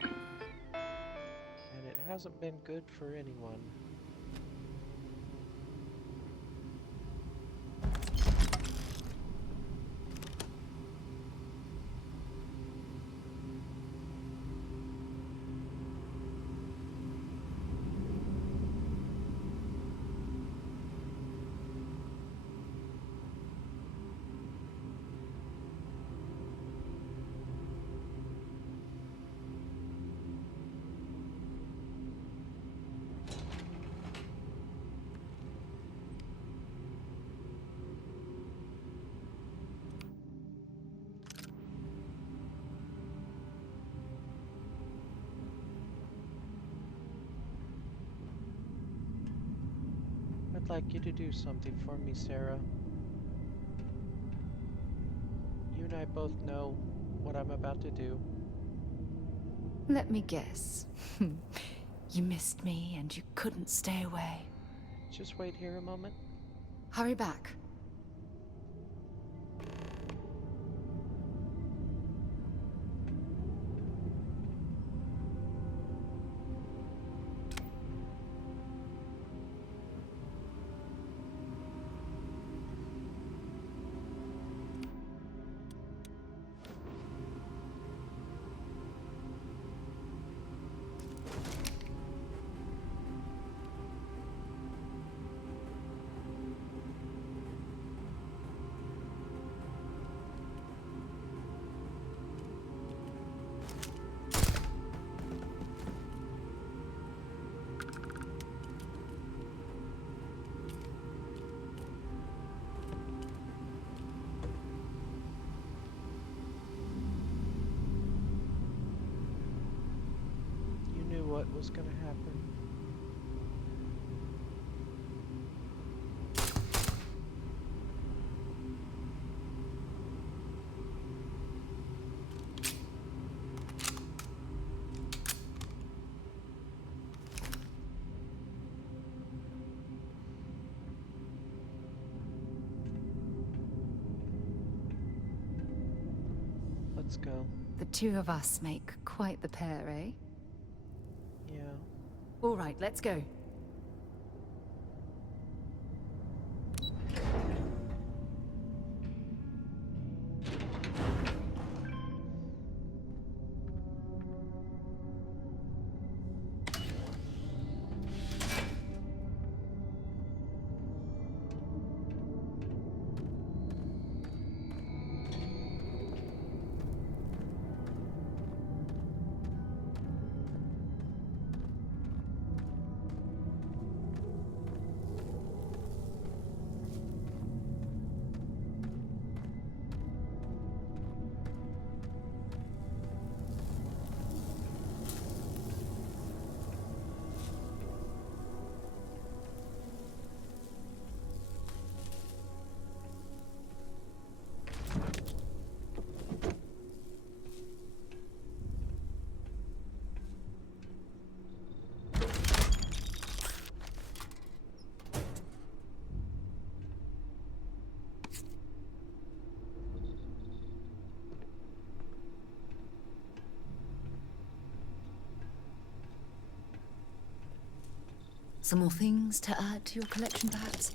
And it hasn't been good for anyone. I'd like you to do something for me, Sarah. You and I both know what I'm about to do. Let me guess. You missed me and you couldn't stay away. Just wait here a moment. Hurry back. that was gonna happen. Let's go. The two of us make quite the pair, eh? Yeah. All right, let's go. Some more things to add to your collection, perhaps?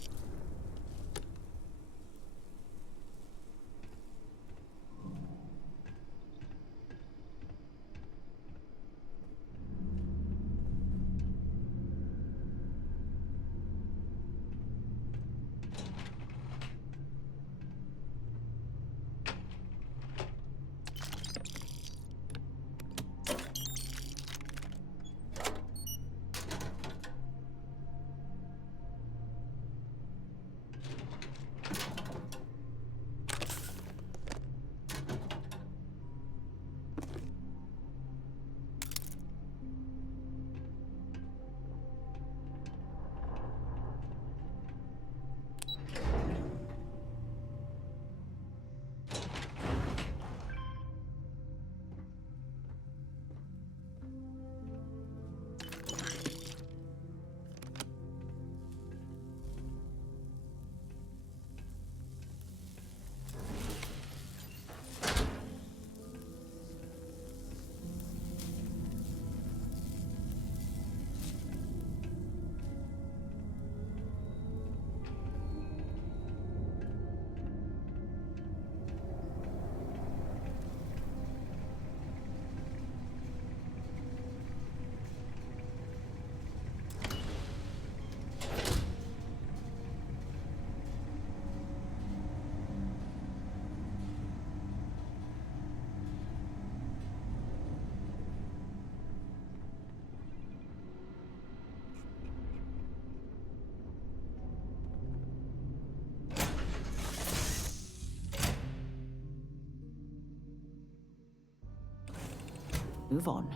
Move on.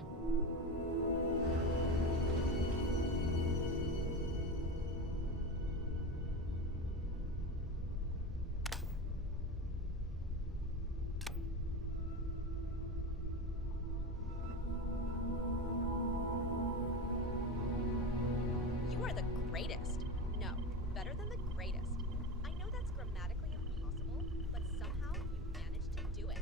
You are the greatest. No, better than the greatest. I know that's grammatically impossible, but somehow you managed to do it.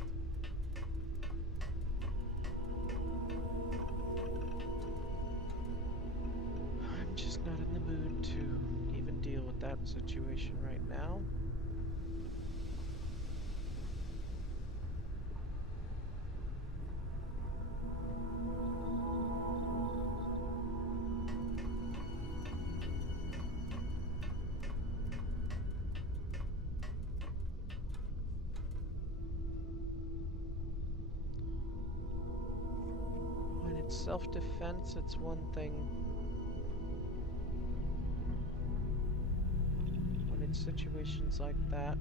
I'm just not in the mood to even deal with that situation right now. When it's self-defense, it's one thing. When it's situations like that,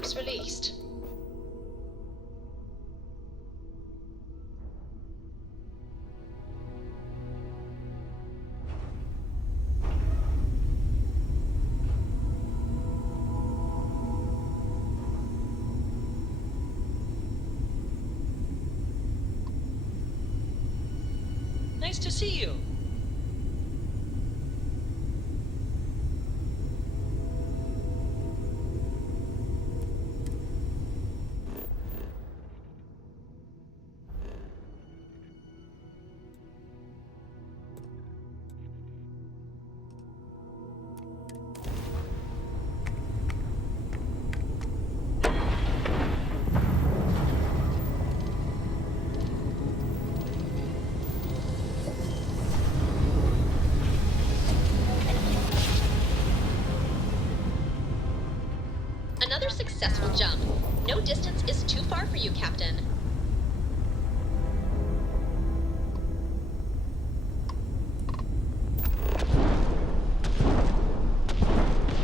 Troops released. Nice to see you. Another successful jump. No distance is too far for you, Captain.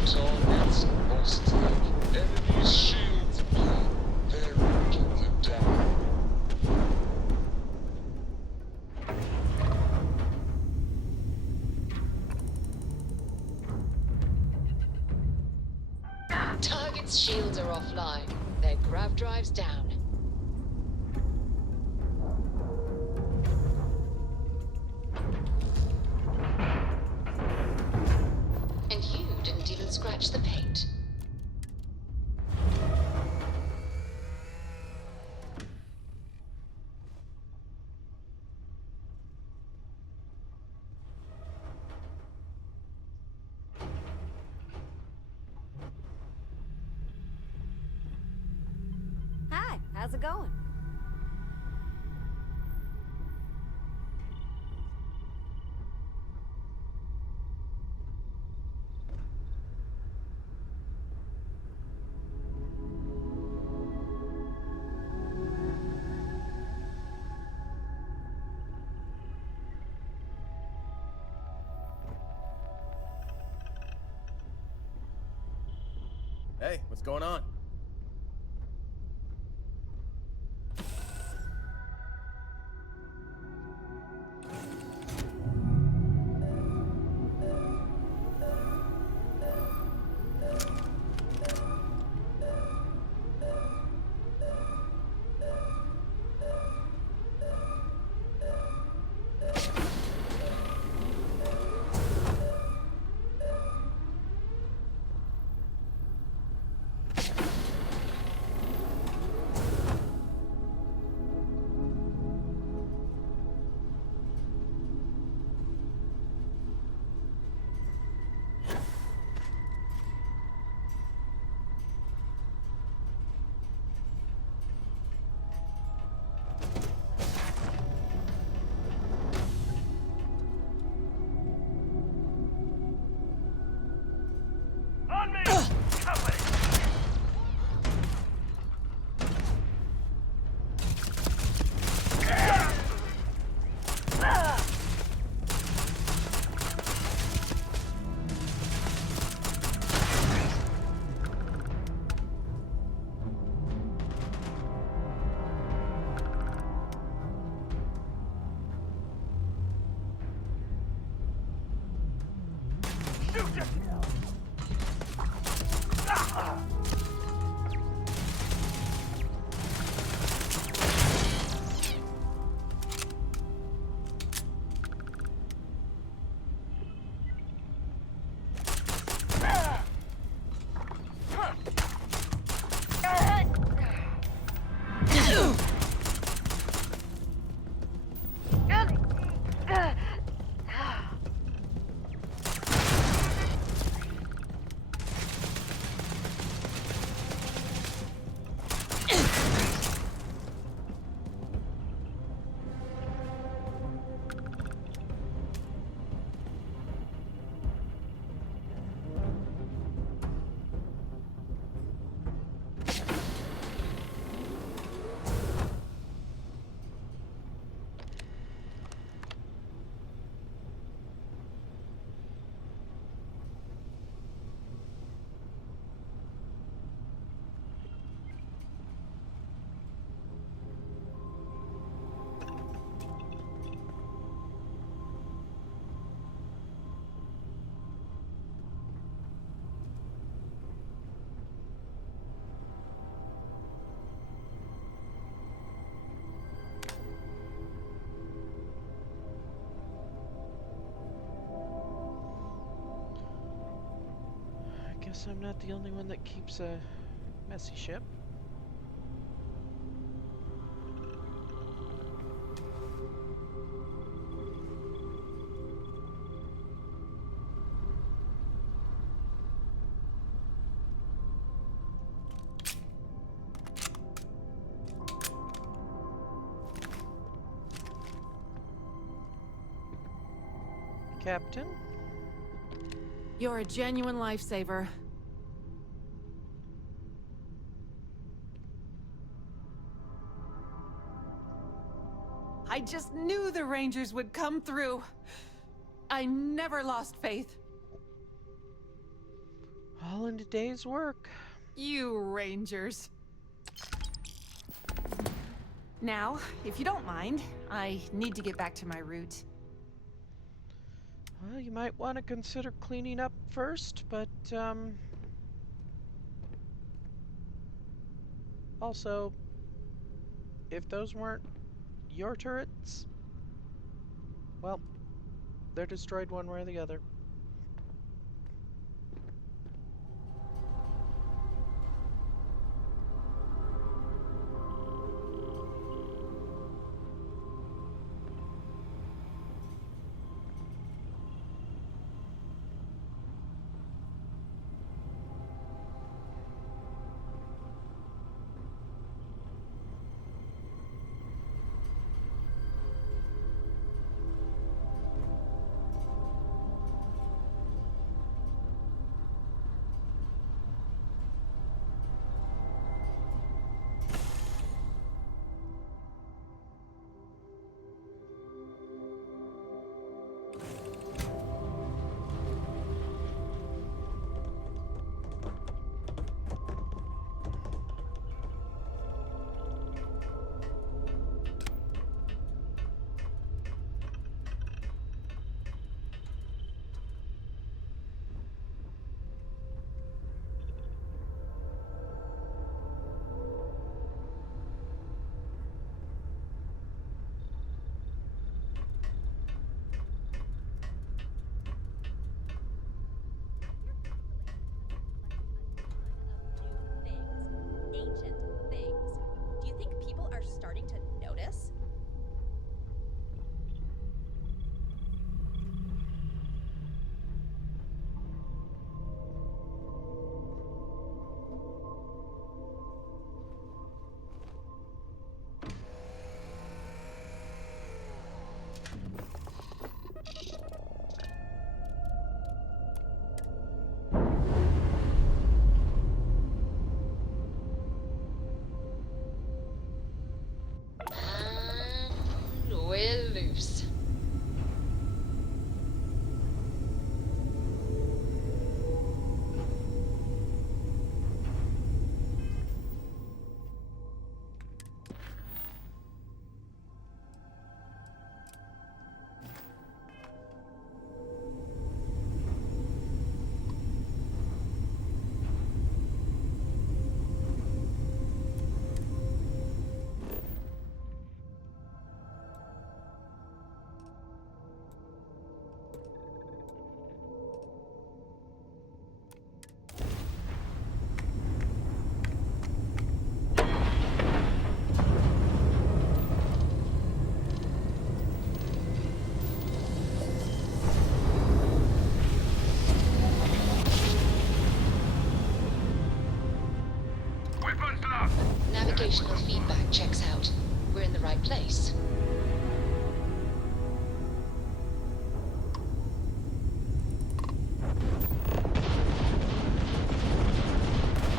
Targets lost. Enemy shields blown. They're breaking them down. Target's shields are offline. Their grav drive's down. And you didn't even scratch the paint. Hi, how's it going? Hey, what's going on? guess I'm not the only one that keeps a messy ship. Captain? You're a genuine lifesaver. I just knew the Rangers would come through. I never lost faith. All in a day's work. You Rangers. Now, if you don't mind, I need to get back to my route. Well, you might want to consider cleaning up first, but, also, if those weren't your turrets, well, they're destroyed one way or the other. Ancient things. Do you think people are starting to notice? We're loose. Navigational feedback checks out. We're in the right place.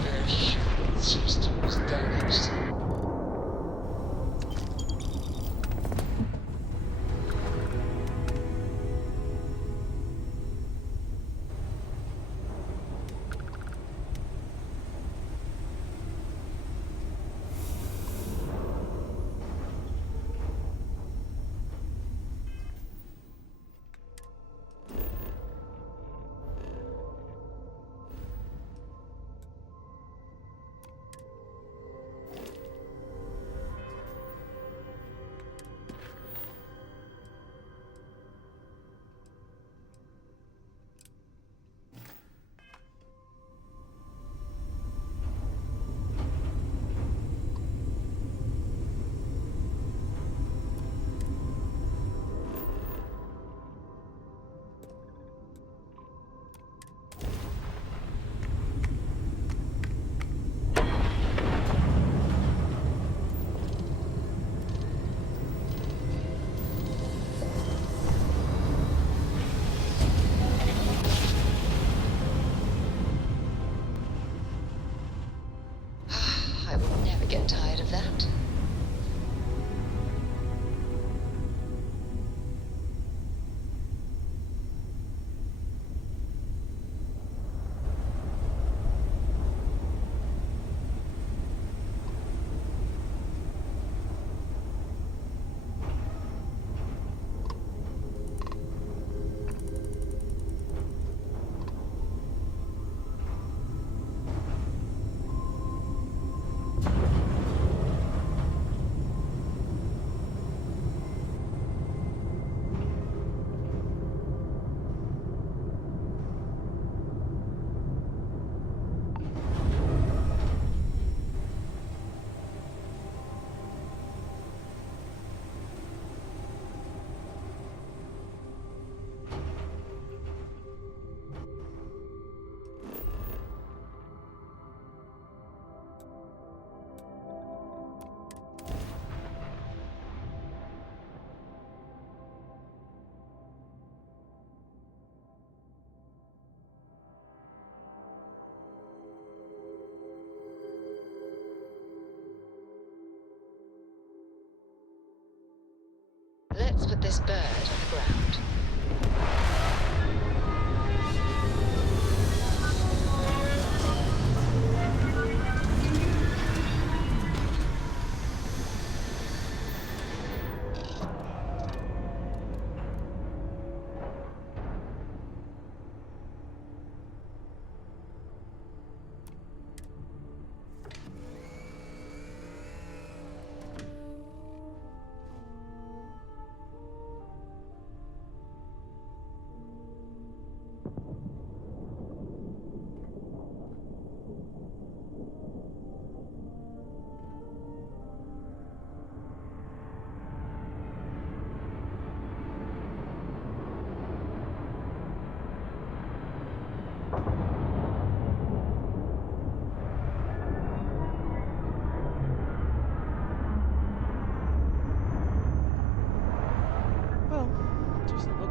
Their shield system is damaged. Let's put this bird on the ground.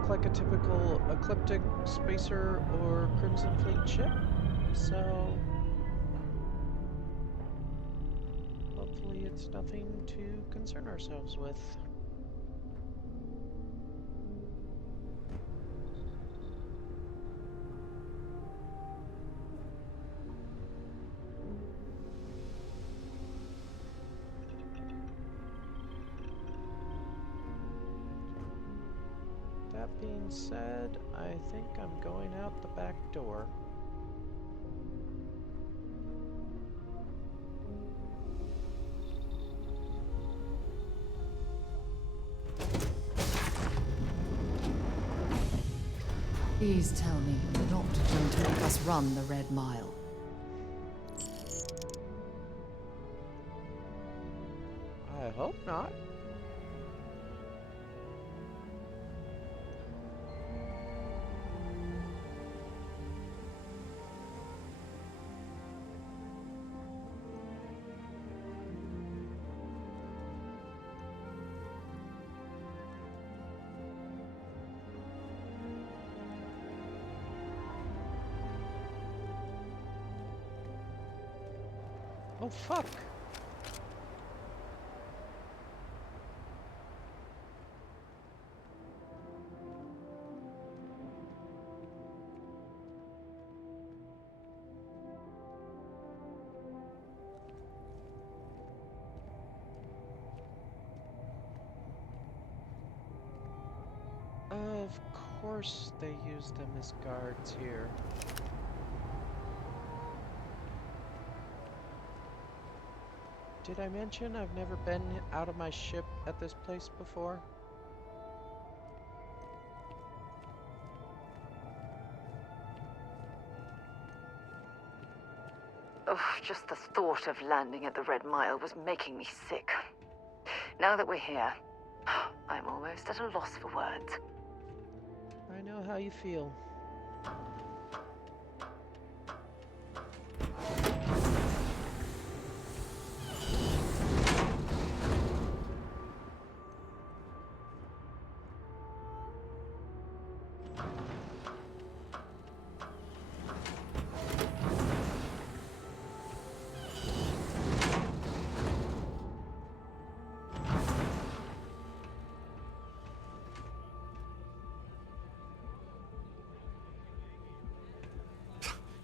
Like a typical Ecliptic, Spacer, or Crimson Fleet ship, so hopefully it's nothing to concern ourselves with. That being said, I think I'm going out the back door. Please tell me you're not going to make us run the Red Mile. I hope not. Oh, fuck. Of course they use them as guards here. Did I mention I've never been out of my ship at this place before? Oh, just the thought of landing at the Red Mile was making me sick. Now that we're here, I'm almost at a loss for words. I know how you feel.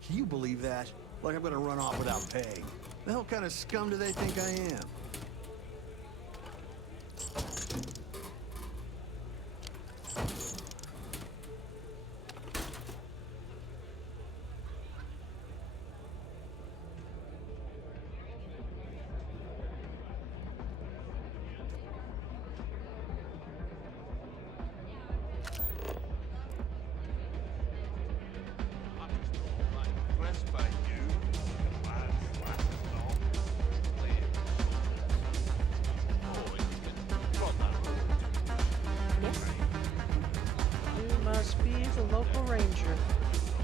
Can you believe that? Like I'm gonna run off without paying. The hell kind of scum do they think I am?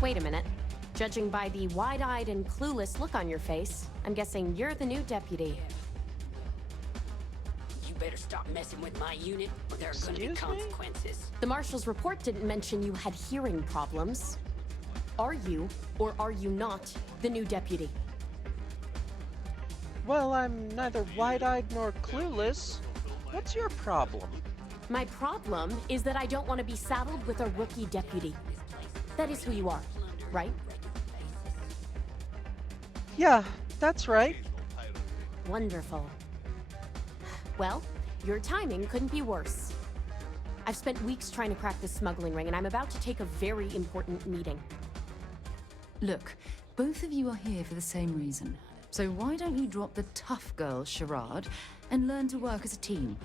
Wait a minute. Judging by the wide-eyed and clueless look on your face, I'm guessing you're the new deputy. You better stop messing with my unit, or there are gonna be consequences. The Marshal's report didn't mention you had hearing problems. Are you, or are you not, the new deputy? Well, I'm neither wide-eyed nor clueless. What's your problem? My problem is that I don't want to be saddled with a rookie deputy. That is who you are, right? Yeah, that's right. Wonderful. Well, your timing couldn't be worse. I've spent weeks trying to crack this smuggling ring, and I'm about to take a very important meeting. Look, both of you are here for the same reason. So why don't you drop the tough girl charade and learn to work as a team?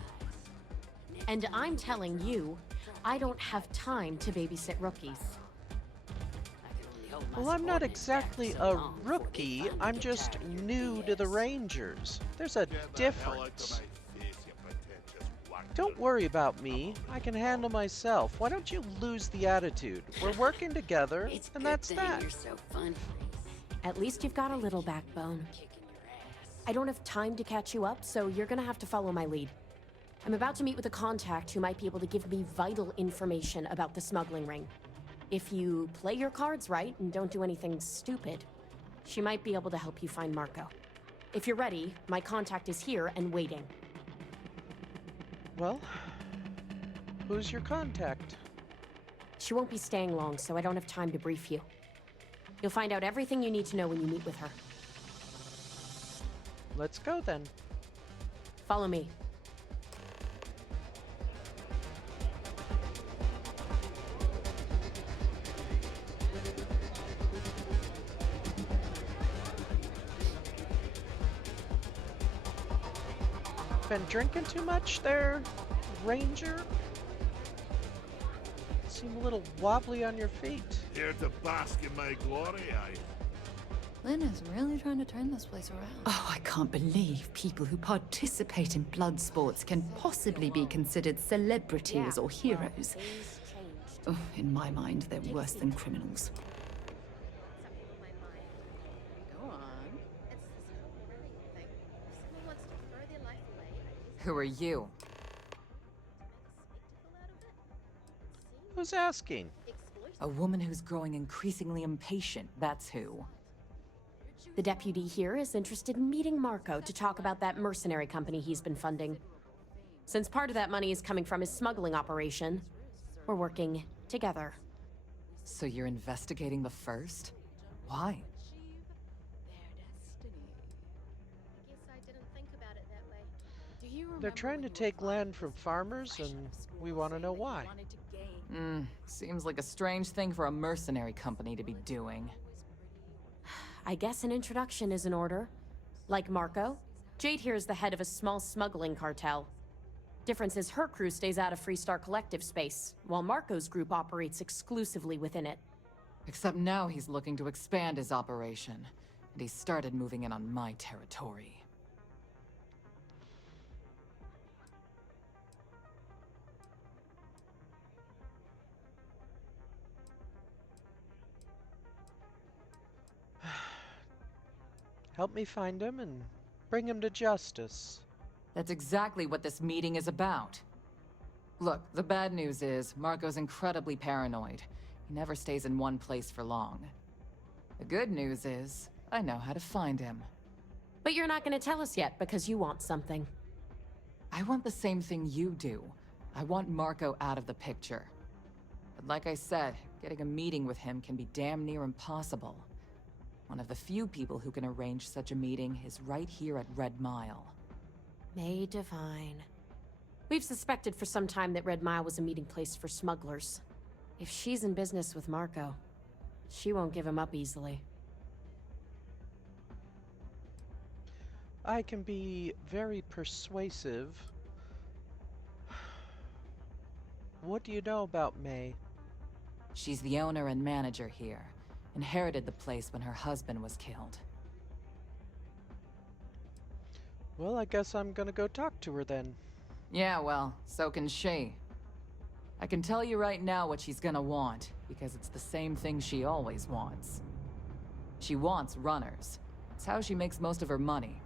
And I'm telling you, I don't have time to babysit rookies. Well, I'm not exactly a rookie. I'm just new to the Rangers. There's a difference. Don't worry about me. I can handle myself. Why don't you lose the attitude? We're working together, and that's that. You're so fun. At least you've got a little backbone. I don't have time to catch you up, so you're gonna have to follow my lead. I'm about to meet with a contact who might be able to give me vital information about the smuggling ring. If you play your cards right and don't do anything stupid, she might be able to help you find Marco. If you're ready, my contact is here and waiting. Well, who's your contact? She won't be staying long, so I don't have time to brief you. You'll find out everything you need to know when you meet with her. Let's go then. Follow me. Been drinking too much there, Ranger? Seem a little wobbly on your feet. Here to bask in my glory, aye. Lynn is really trying to turn this place around. Oh, I can't believe people who participate in blood sports can possibly be considered celebrities or heroes. Oh, in my mind, they're worse than criminals. Who are you? Who's asking? A woman who's growing increasingly impatient, that's who. The deputy here is interested in meeting Marco to talk about that mercenary company he's been funding. Since part of that money is coming from his smuggling operation, we're working together. So you're investigating the first? Why? They're trying to take land from farmers, and we want to know why. Seems like a strange thing for a mercenary company to be doing. I guess an introduction is in order. Like Marco, Jade here is the head of a small smuggling cartel. Difference is her crew stays out of Freestar Collective space, while Marco's group operates exclusively within it. Except now he's looking to expand his operation, and he started moving in on my territory. Help me find him and bring him to justice. That's exactly what this meeting is about. Look, the bad news is, Marco's incredibly paranoid. He never stays in one place for long. The good news is, I know how to find him. But you're not gonna tell us yet because you want something. I want the same thing you do. I want Marco out of the picture. But like I said, getting a meeting with him can be damn near impossible. One of the few people who can arrange such a meeting is right here at Red Mile. May Divine. We've suspected for some time that Red Mile was a meeting place for smugglers. If she's in business with Marco, she won't give him up easily. I can be very persuasive. What do you know about May? She's the owner and manager here. Inherited the place when her husband was killed. Well, I guess I'm gonna go talk to her then. Yeah, well, so can she. I can tell you right now what she's gonna want, because it's the same thing she always wants. She wants runners. It's how she makes most of her money.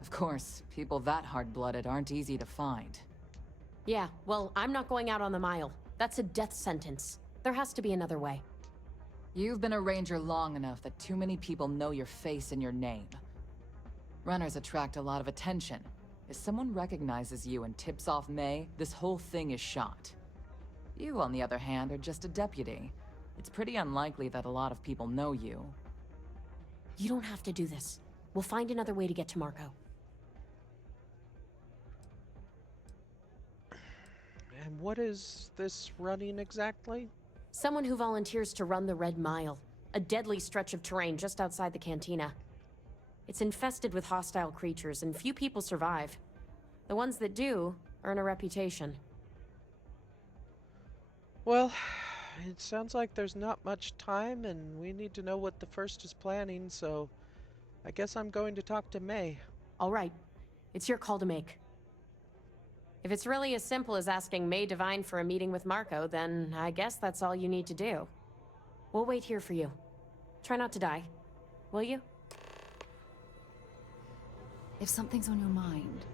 Of course, people that hard-blooded aren't easy to find. Yeah, well, I'm not going out on the mile. That's a death sentence. There has to be another way. You've been a ranger long enough that too many people know your face and your name. Runners attract a lot of attention. If someone recognizes you and tips off May, this whole thing is shot. You, on the other hand, are just a deputy. It's pretty unlikely that a lot of people know you. You don't have to do this. We'll find another way to get to Marco. And what is this running exactly? Someone who volunteers to run the Red Mile, a deadly stretch of terrain just outside the cantina. It's infested with hostile creatures, and few people survive. The ones that do earn a reputation. Well, it sounds like there's not much time, and we need to know what the First is planning, so I guess I'm going to talk to May. All right. It's your call to make. If it's really as simple as asking May Divine for a meeting with Marco, then I guess that's all you need to do. We'll wait here for you. Try not to die. Will you? If something's on your mind,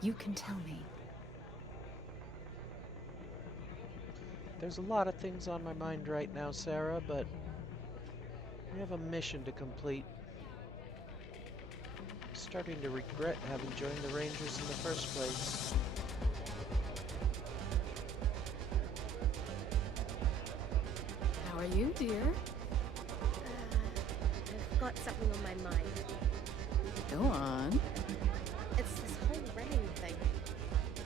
you can tell me. There's a lot of things on my mind right now, Sarah, but we have a mission to complete. I'm starting to regret having joined the Rangers in the first place. How are you, dear? I've got something on my mind. Go on. It's this whole running thing.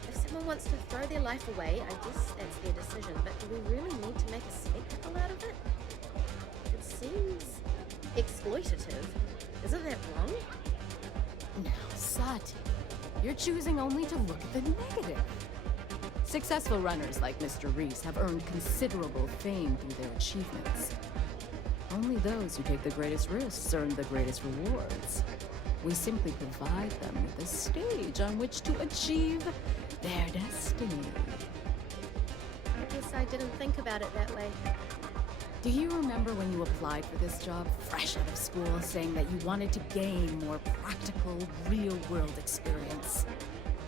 If someone wants to throw their life away, I guess that's their decision, but do we really need to make a spectacle out of it? It seems exploitative. Isn't that wrong? Now, Sati, you're choosing only to look at the negative. Successful runners like Mr. Reese have earned considerable fame through their achievements. Only those who take the greatest risks earn the greatest rewards. We simply provide them with a stage on which to achieve their destiny. I guess I didn't think about it that way. Do you remember when you applied for this job, fresh out of school, saying that you wanted to gain more practical, real-world experience?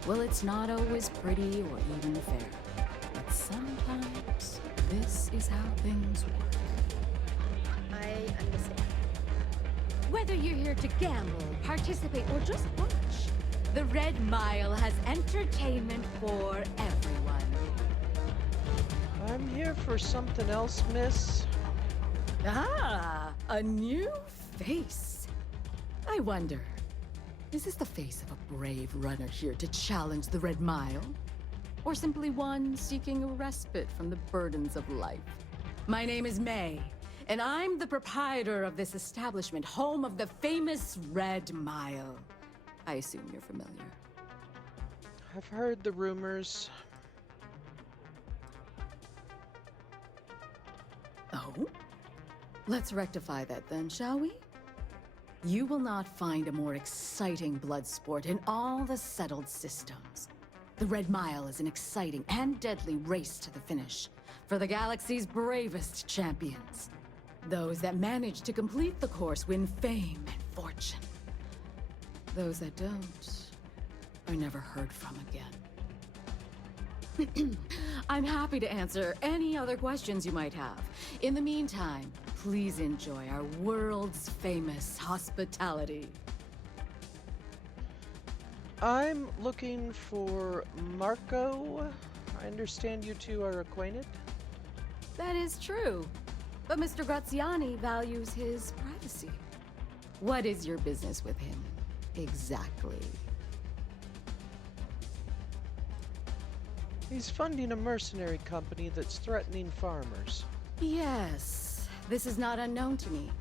Well, it's not always pretty or even fair. But sometimes, this is how things work. I understand. Whether you're here to gamble, participate, or just watch, the Red Mile has entertainment for everyone. I'm here for something else, miss. Ah, a new face. I wonder, is this the face of a brave runner here to challenge the Red Mile? Or simply one seeking a respite from the burdens of life? My name is May, and I'm the proprietor of this establishment, home of the famous Red Mile. I assume you're familiar. I've heard the rumors. Oh? Let's rectify that then, shall we? You will not find a more exciting blood sport in all the settled systems. The Red Mile is an exciting and deadly race to the finish for the galaxy's bravest champions. Those that manage to complete the course win fame and fortune. Those that don't are never heard from again. I'm happy to answer any other questions you might have. In the meantime, please enjoy our world's famous hospitality. I'm looking for Marco. I understand you two are acquainted? That is true. But Mr. Graziani values his privacy. What is your business with him, exactly? He's funding a mercenary company that's threatening farmers. Yes, this is not unknown to me.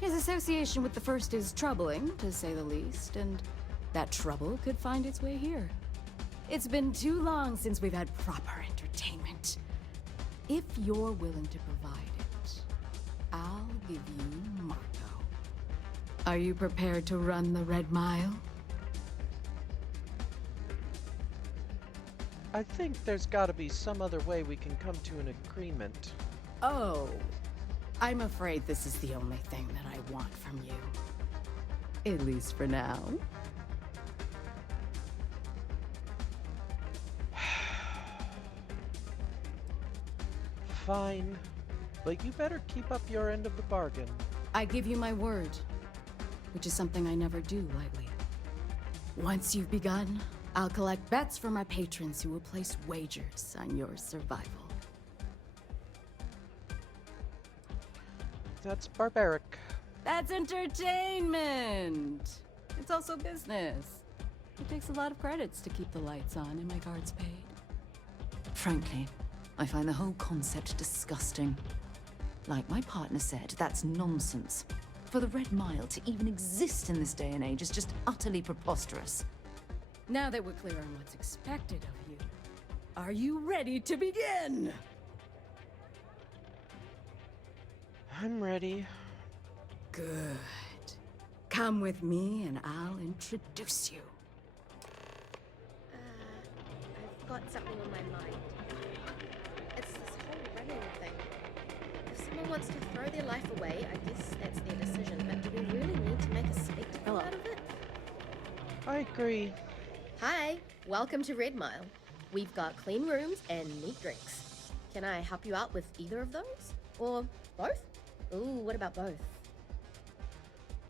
His association with the First is troubling, to say the least, and that trouble could find its way here. It's been too long since we've had proper entertainment. If you're willing to provide it, I'll give you Marco. Are you prepared to run the Red Mile? I think there's gotta be some other way we can come to an agreement. Oh, I'm afraid this is the only thing that I want from you. At least for now. Fine, but you better keep up your end of the bargain. I give you my word, which is something I never do lightly. Once you've begun, I'll collect bets from my patrons who will place wagers on your survival. That's barbaric. That's entertainment! It's also business. It takes a lot of credits to keep the lights on and my guards paid. Frankly, I find the whole concept disgusting. Like my partner said, that's nonsense. For the Red Mile to even exist in this day and age is just utterly preposterous. Now that we're clear on what's expected of you, are you ready to begin? I'm ready. Good. Come with me and I'll introduce you. I've got something on my mind. It's this whole running thing. If someone wants to throw their life away, I guess that's their decision, but do we really need to make a spectacle out of it? I agree. Hi, welcome to Red Mile. We've got clean rooms and neat drinks. Can I help you out with either of those? Or both? Ooh, what about both?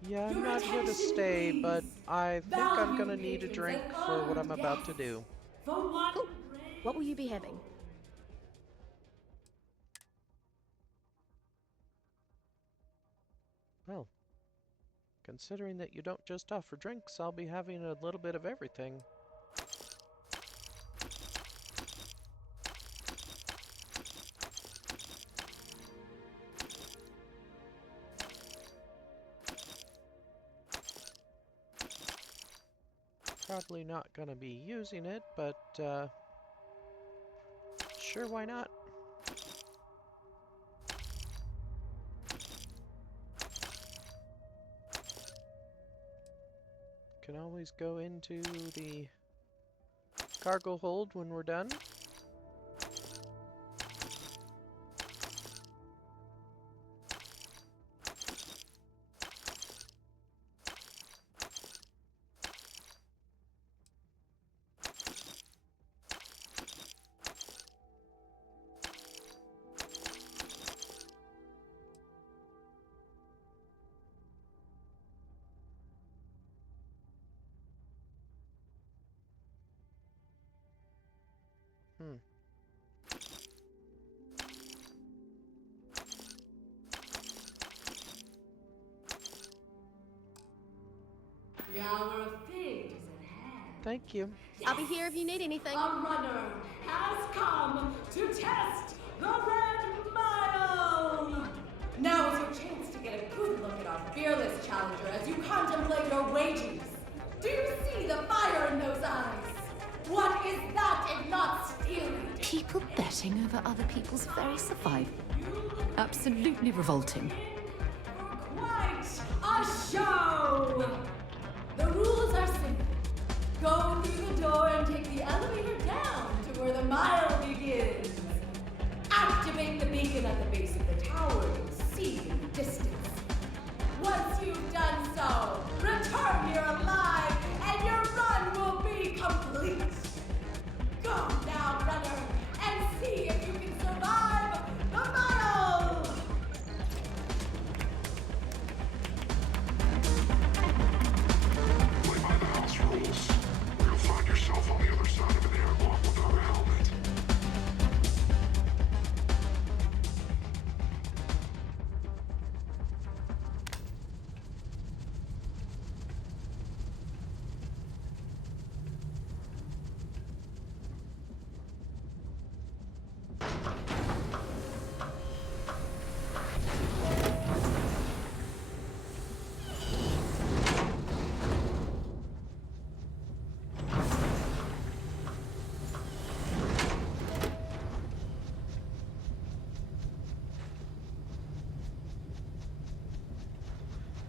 Yeah, I'm not here to stay, but I think I'm gonna need a drink for what I'm about to do. Cool. What will you be having? Well, considering that you don't just offer drinks, I'll be having a little bit of everything. Probably not gonna be using it, but sure, why not? Can always go into the cargo hold when we're done. The hour of fate is at hand. Thank you. I'll be here if you need anything. A runner has come to test the Red Mile! Now is your chance to get a good look at our fearless challenger as you contemplate your wagers. Do you see the fire in those eyes? What is that if not stealing? People betting over other people's very survival. Absolutely revolting. Quite a show! The rules are simple. Go through the door and take the elevator down to where the mile begins. Activate the beacon at the base of the tower and see in the distance. Once you've done so, return here alive and your run will be complete. Go now, runner, and see if you can survive the mile! Play by the house rules, or you'll find yourself on the other side of an airlock without a helmet.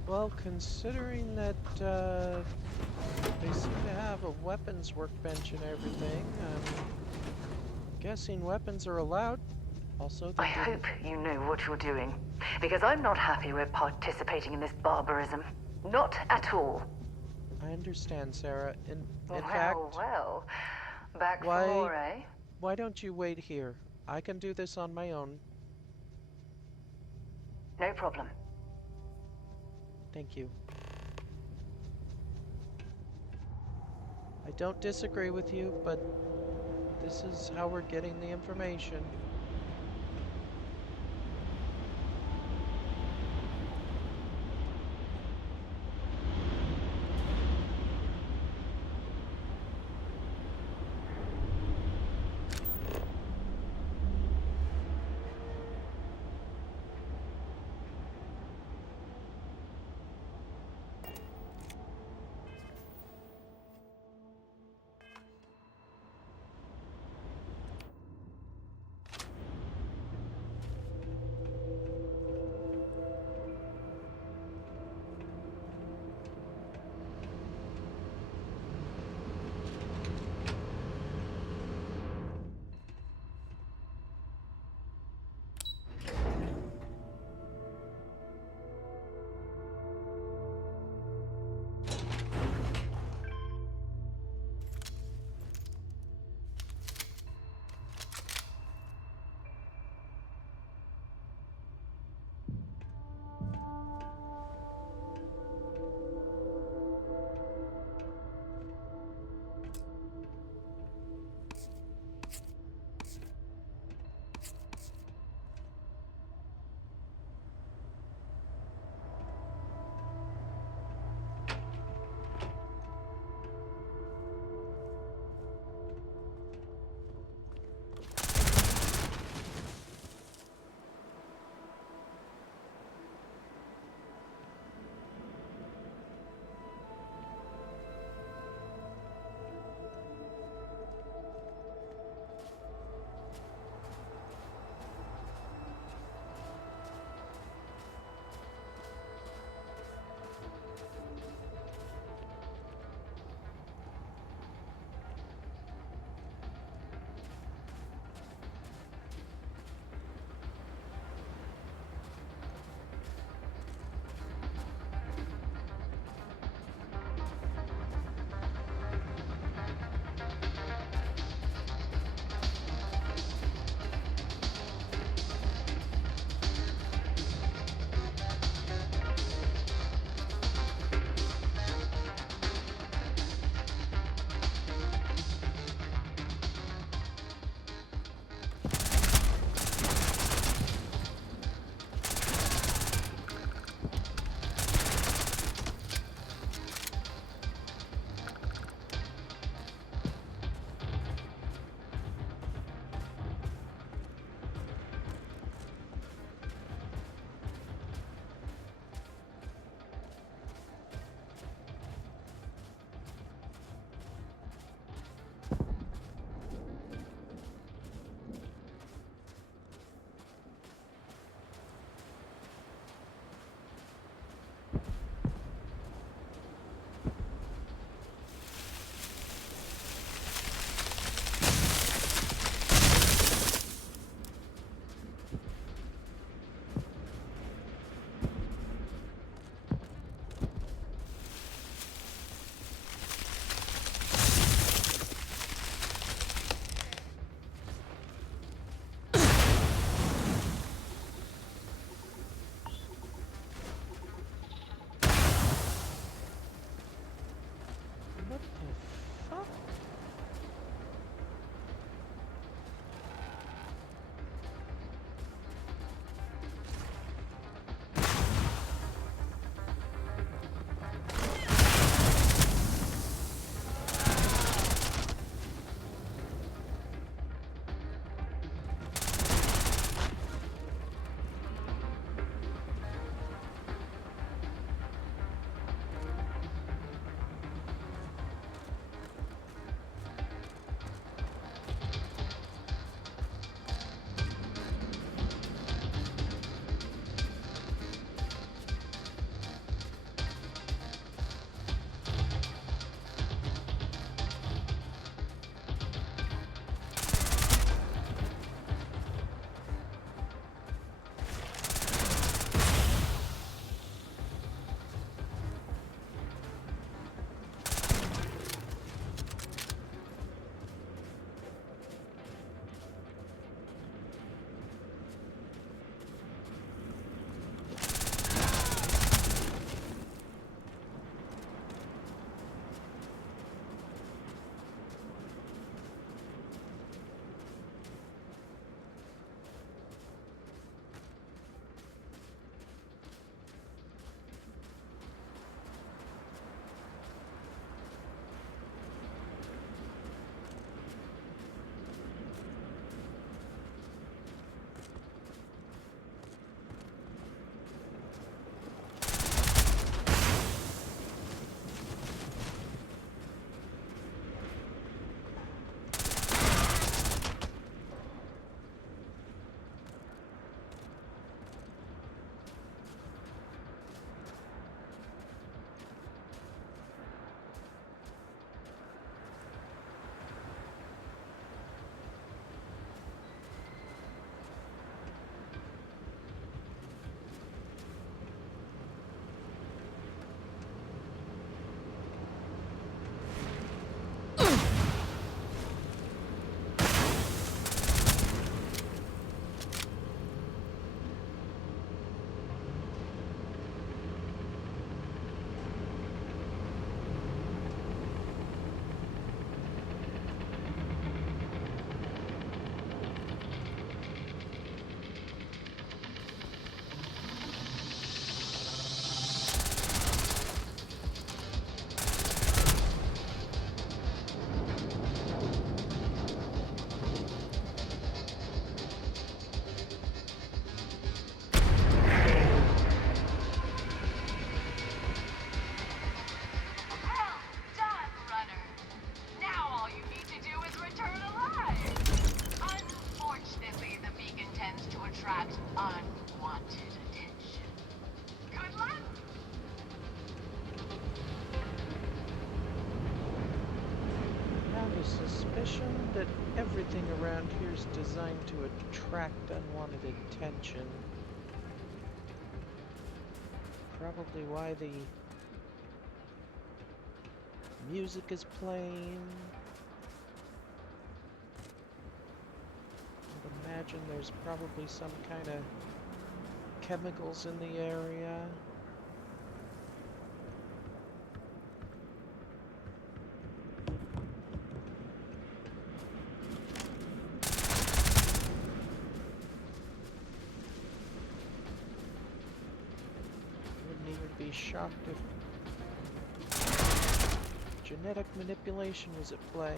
Well, considering that they seem to have a weapons workbench and everything, I'm guessing weapons are allowed. Also, I hope you know what you're doing, because I'm not happy we're participating in this barbarism. Not at all. I understand, Sarah. In Well, fact, well, back for why more, eh? why don't you wait here? I can do this on my own. No problem. Thank you. I don't disagree with you, but this is how we're getting the information. everything around here is designed to attract unwanted attention. Probably why the music is playing. I'd imagine there's probably some kind of chemicals in the area. Wouldn't even be shocked if genetic manipulation was at play.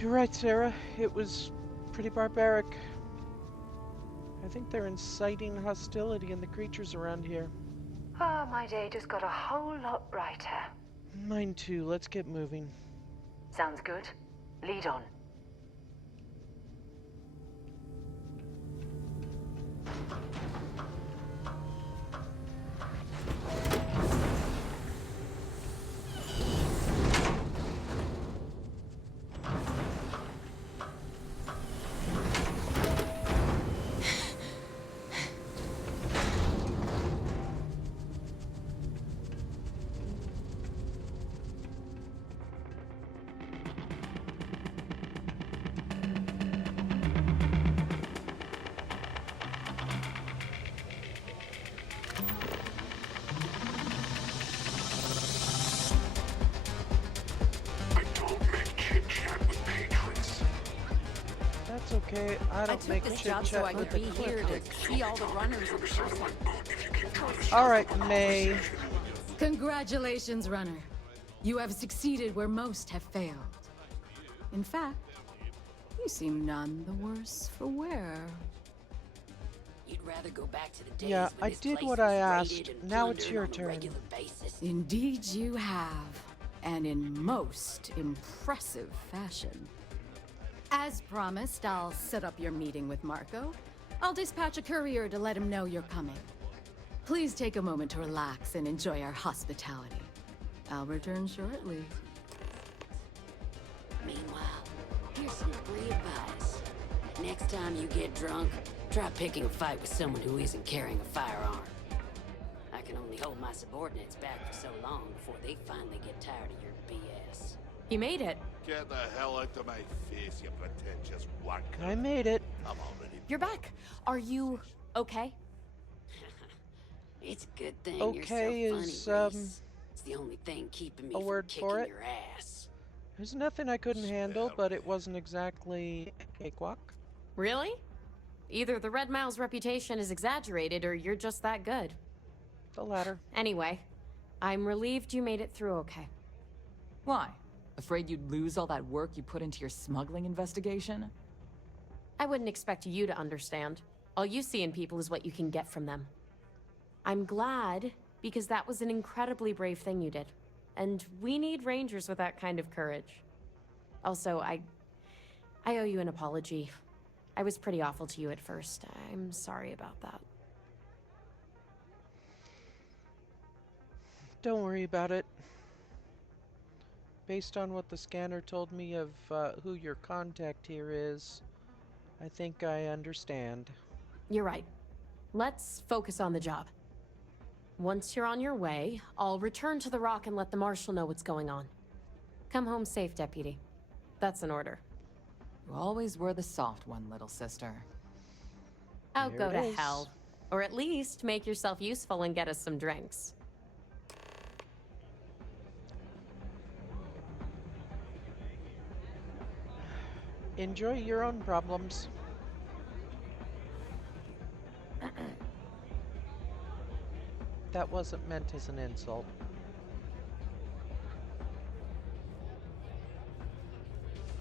You're right, Sarah. It was pretty barbaric. I think they're inciting hostility in the creatures around here. Ah, my day just got a whole lot brighter. Mine too. Let's get moving. Sounds good. Lead on. That's okay. I don't make this job so I could be here to see all the runners in person. Alright, May. Congratulations, runner. You have succeeded where most have failed. In fact, you seem none the worse for wear. You'd rather go back to the days Yeah, when I this did place what was I asked. raided and Now it's plundered your on a turn. regular basis. Indeed you have, and in most impressive fashion. As promised, I'll set up your meeting with Marco. I'll dispatch a courier to let him know you're coming. Please take a moment to relax and enjoy our hospitality. I'll return shortly. Meanwhile, here's some free advice. Next time you get drunk, try picking a fight with someone who isn't carrying a firearm. I can only hold my my subordinates back for so long before they finally get tired of your BS. You made it. Get the hell out of my face, you pretentious wanker. I made it. I'm already. You're back. Are you okay? It's a good thing Okay you're is, so funny, Reese. It's the only thing keeping me a from word kicking for it. your ass. There's nothing I couldn't handle, but it wasn't exactly a cakewalk. Really? Either the Red Mile's reputation is exaggerated or you're just that good. The latter. Anyway, I'm relieved you made it through okay. Why? Afraid you'd lose all that work you put into your smuggling investigation? I wouldn't expect you to understand. All you see in people is what you can get from them. I'm glad, because that was an incredibly brave thing you did. And we need Rangers with that kind of courage. Also, I owe you an apology. I was pretty awful to you at first. I'm sorry about that. Don't worry about it. Based on what the scanner told me of who your contact here is, I think I understand. You're right. Let's focus on the job. Once you're on your way, I'll return to the Rock and let the Marshal know what's going on. Come home safe, Deputy. That's an order. You always were the soft one, little sister. Oh, There go it to is. hell. Or at least make yourself useful and get us some drinks. Enjoy your own problems. That wasn't meant as an insult.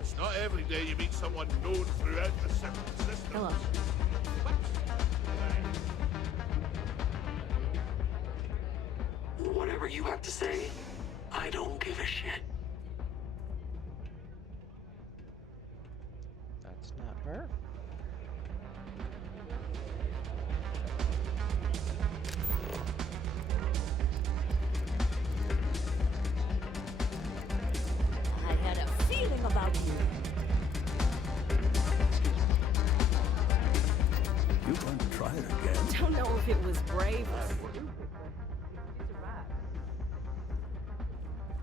It's not every day you meet someone known throughout the system. Hello. Whatever you have to say, I don't give a shit. That's not her. I had a feeling about you. You going to try it again? Don't know if it was brave or stupid.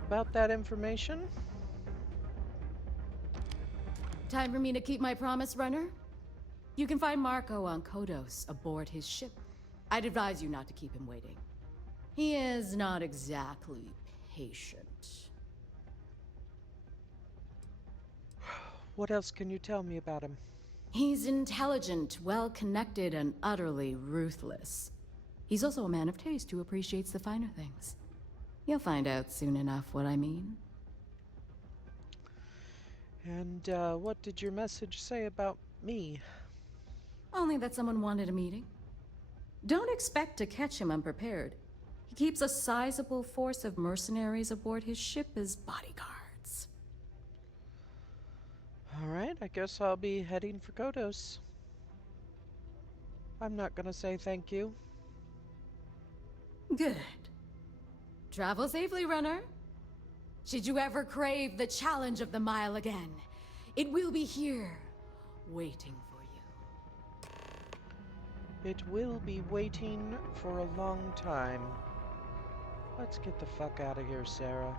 About that information? Time for me to keep my promise, runner? You can find Marco on Kodos aboard his ship. I'd advise you not to keep him waiting. He is not exactly patient. What else can you tell me about him? He's intelligent, well-connected, and utterly ruthless. He's also a man of taste who appreciates the finer things. You'll find out soon enough what I mean. And what did your message say about me? Only that someone wanted a meeting. Don't expect to catch him unprepared. He keeps a sizable force of mercenaries aboard his ship as bodyguards. Alright, I guess I'll be heading for Kodos. I'm not gonna say thank you. Good. Travel safely, runner. Should you ever crave the challenge of the mile again, it will be here, waiting for you. It will be waiting for a long time. Let's get the fuck out of here, Sarah.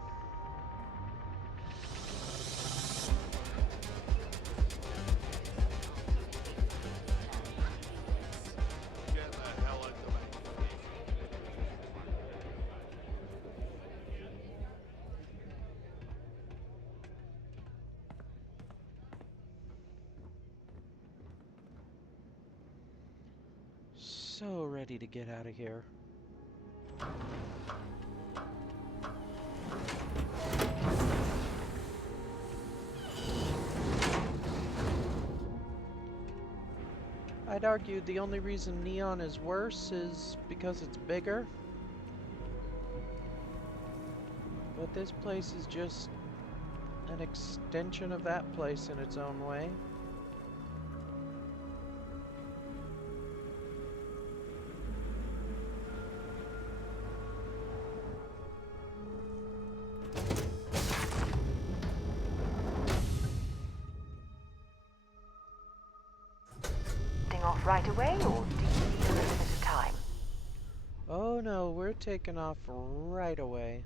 Get the hell out of my face. So ready to get out of here. I'd argue the only reason Neon is worse is because it's bigger. But this place is just an extension of that place in its own way. Off right away, or do you need a little bit of time? Oh no, we're taking off right away.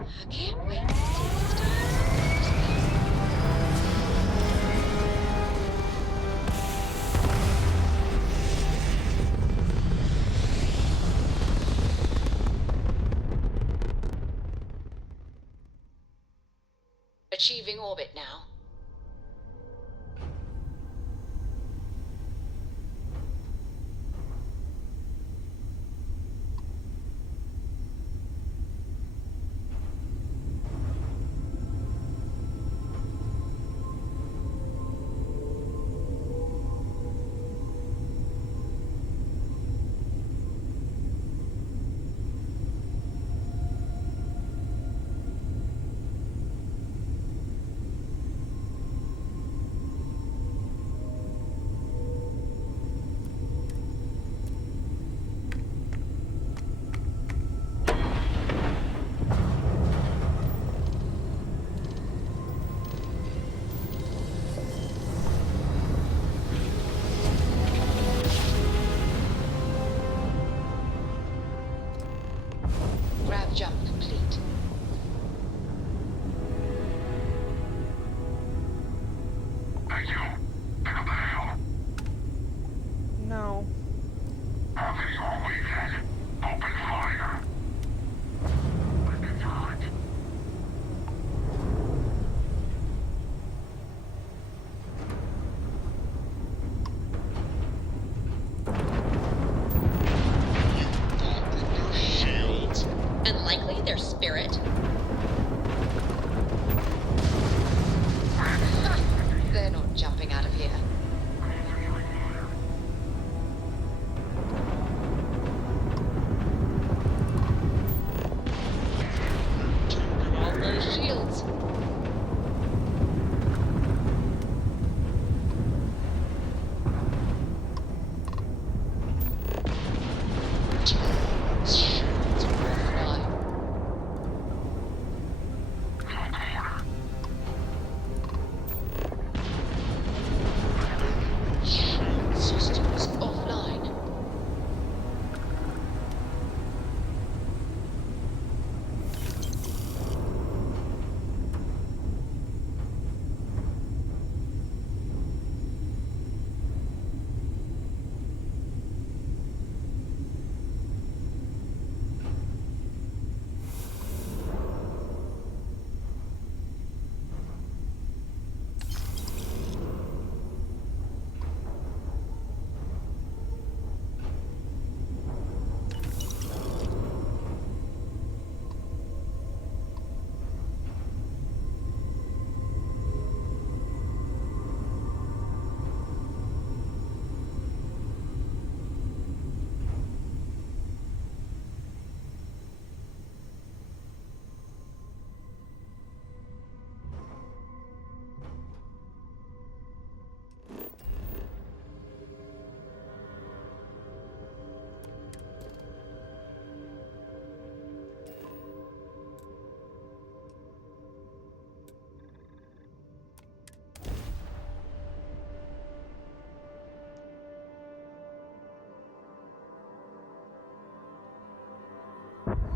I can't wait to see the stars. Achieving orbit now. Grab jump complete. Hey, you. Pick up the hell. No. How can you all leave yet? Open fire. I've been through it. Shields. Unlikely their spirit. They're not jumping out of here. Taking all those shields. Shields are offline. Shield systems offline.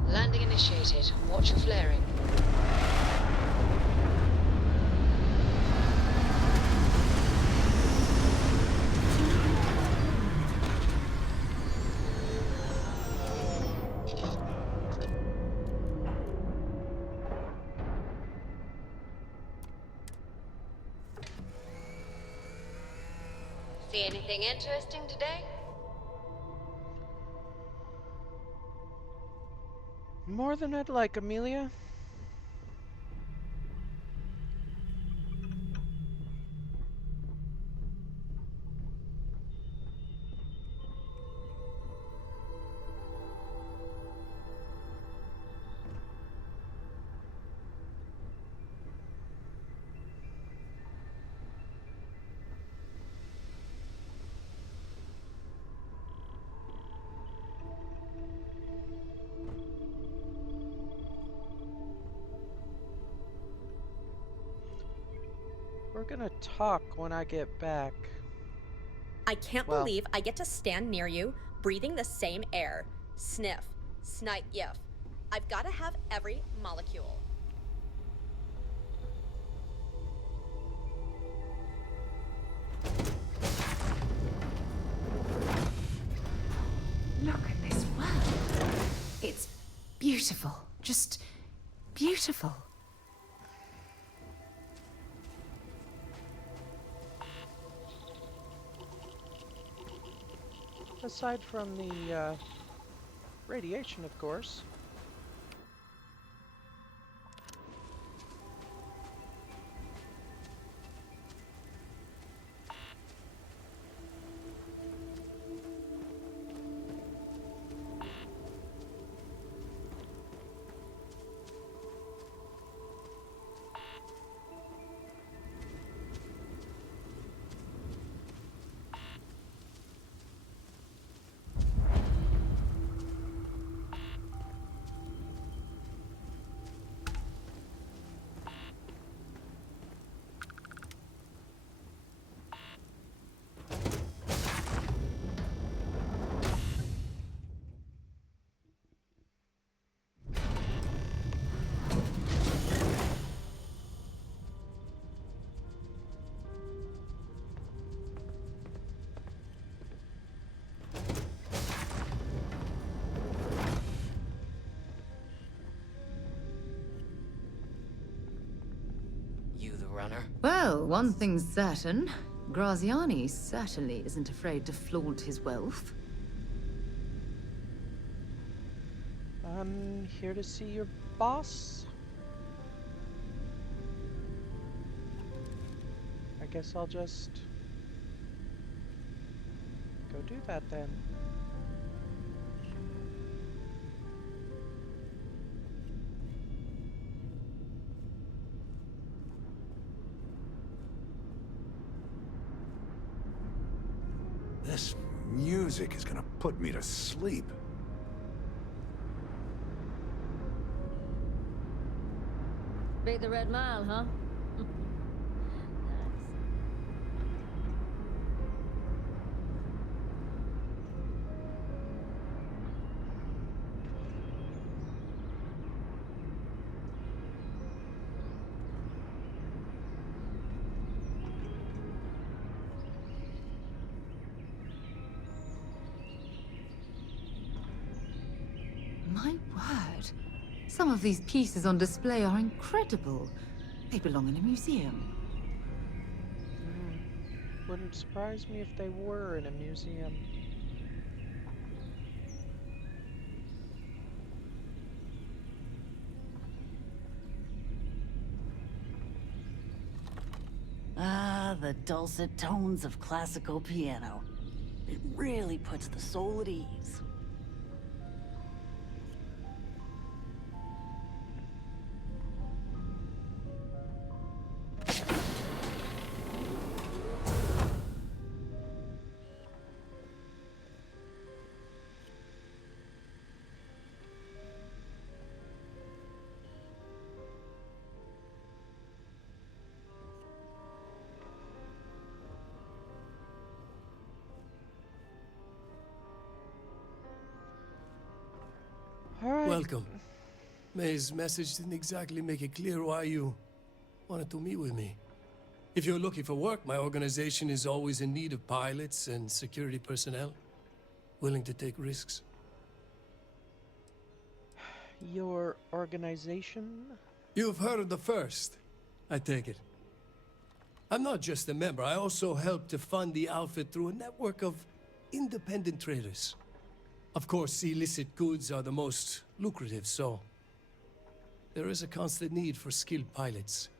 Landing initiated. Watch your flaring. See anything interesting today? More than I'd like, Amelia. We're gonna talk when I get back. I can't believe I get to stand near you, breathing the same air. Sniff, snipe, yiff. I've got to have every molecule. Look at this world. It's beautiful. Just beautiful. Aside from the radiation, of course. Runner? Well, one thing's certain. Graziani certainly isn't afraid to flaunt his wealth. I'm here to see your boss. I guess I'll just go do that then. This music is gonna put me to sleep. Beat the Red Mile, huh? My word. Some of these pieces on display are incredible. They belong in a museum. Wouldn't surprise me if they were in a museum. Ah, the dulcet tones of classical piano. It really puts the soul at ease. Welcome. May's message didn't exactly make it clear why you wanted to meet with me. If you're looking for work, my organization is always in need of pilots and security personnel, willing to take risks. Your organization? You've heard of the First, I take it. I'm not just a member, I also help to fund the outfit through a network of independent traders. Of course, illicit goods are the most lucrative, so there is a constant need for skilled pilots.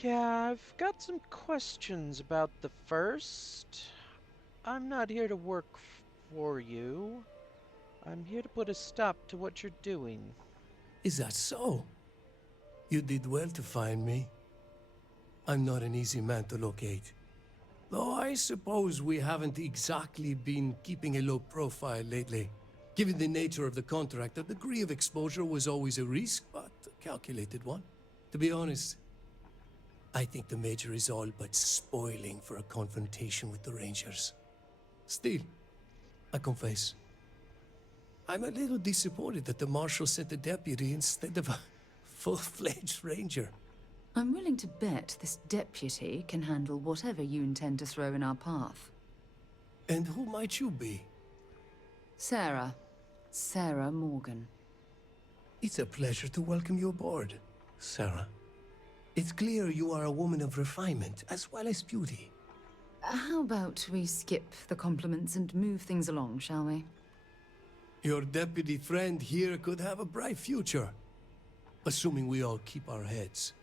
Yeah, I've got some questions about the first. I'm not here to work for you. I'm here to put a stop to what you're doing. Is that so? You did well to find me. I'm not an easy man to locate. Though I suppose we haven't exactly been keeping a low profile lately. Given the nature of the contract, a degree of exposure was always a risk, but a calculated one. To be honest, I think the Major is all but spoiling for a confrontation with the Rangers. Still, I confess, I'm a little disappointed that the Marshal sent a deputy instead of a full-fledged Ranger. I'm willing to bet this deputy can handle whatever you intend to throw in our path. And who might you be? Sarah. Sarah Morgan. It's a pleasure to welcome you aboard, Sarah. It's clear you are a woman of refinement, as well as beauty. How about we skip the compliments and move things along, shall we? Your deputy friend here could have a bright future. Assuming we all keep our heads.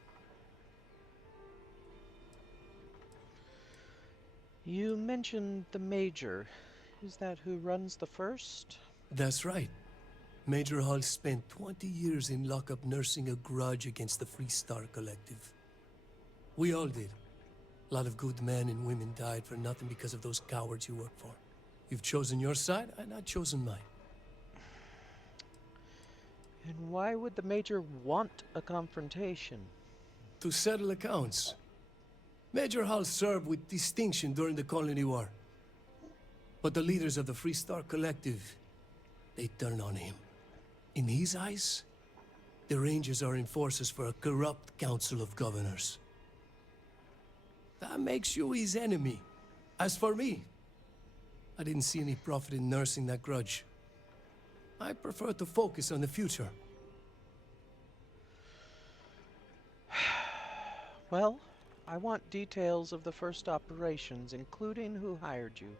You mentioned the Major. Is that who runs the first? That's right. Major Hall spent 20 years in lockup nursing a grudge against the Freestar Collective. We all did. A lot of good men and women died for nothing because of those cowards you work for. You've chosen your side, and I've chosen mine. And why would the Major want a confrontation? To settle accounts. Major Hall served with distinction during the Colony War. But the leaders of the Freestar Collective, they turned on him. In his eyes, the Rangers are enforcers for a corrupt Council of Governors. That makes you his enemy. As for me, I didn't see any profit in nursing that grudge. I prefer to focus on the future. Well, I want details of the first operations, including who hired you.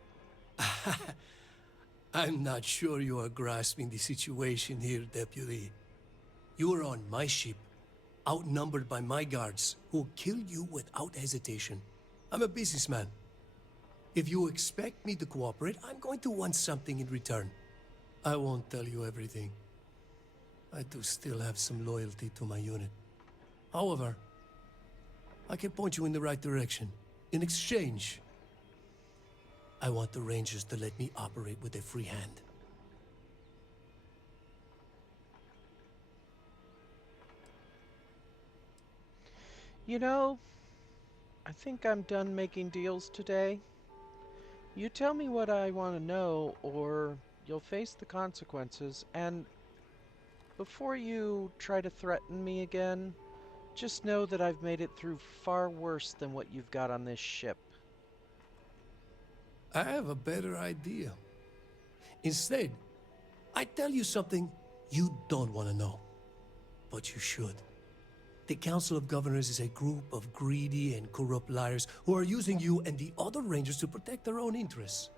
I'm not sure you are grasping the situation here, Deputy. You are on my ship, outnumbered by my guards, who will kill you without hesitation. I'm a businessman. If you expect me to cooperate, I'm going to want something in return. I won't tell you everything. I do still have some loyalty to my unit. However, I can point you in the right direction. In exchange, I want the Rangers to let me operate with a free hand. You know, I think I'm done making deals today. You tell me what I want to know, or you'll face the consequences, and before you try to threaten me again, just know that I've made it through far worse than what you've got on this ship. I have a better idea. Instead, I tell you something you don't want to know. But you should. The Council of Governors is a group of greedy and corrupt liars who are using you and the other Rangers to protect their own interests.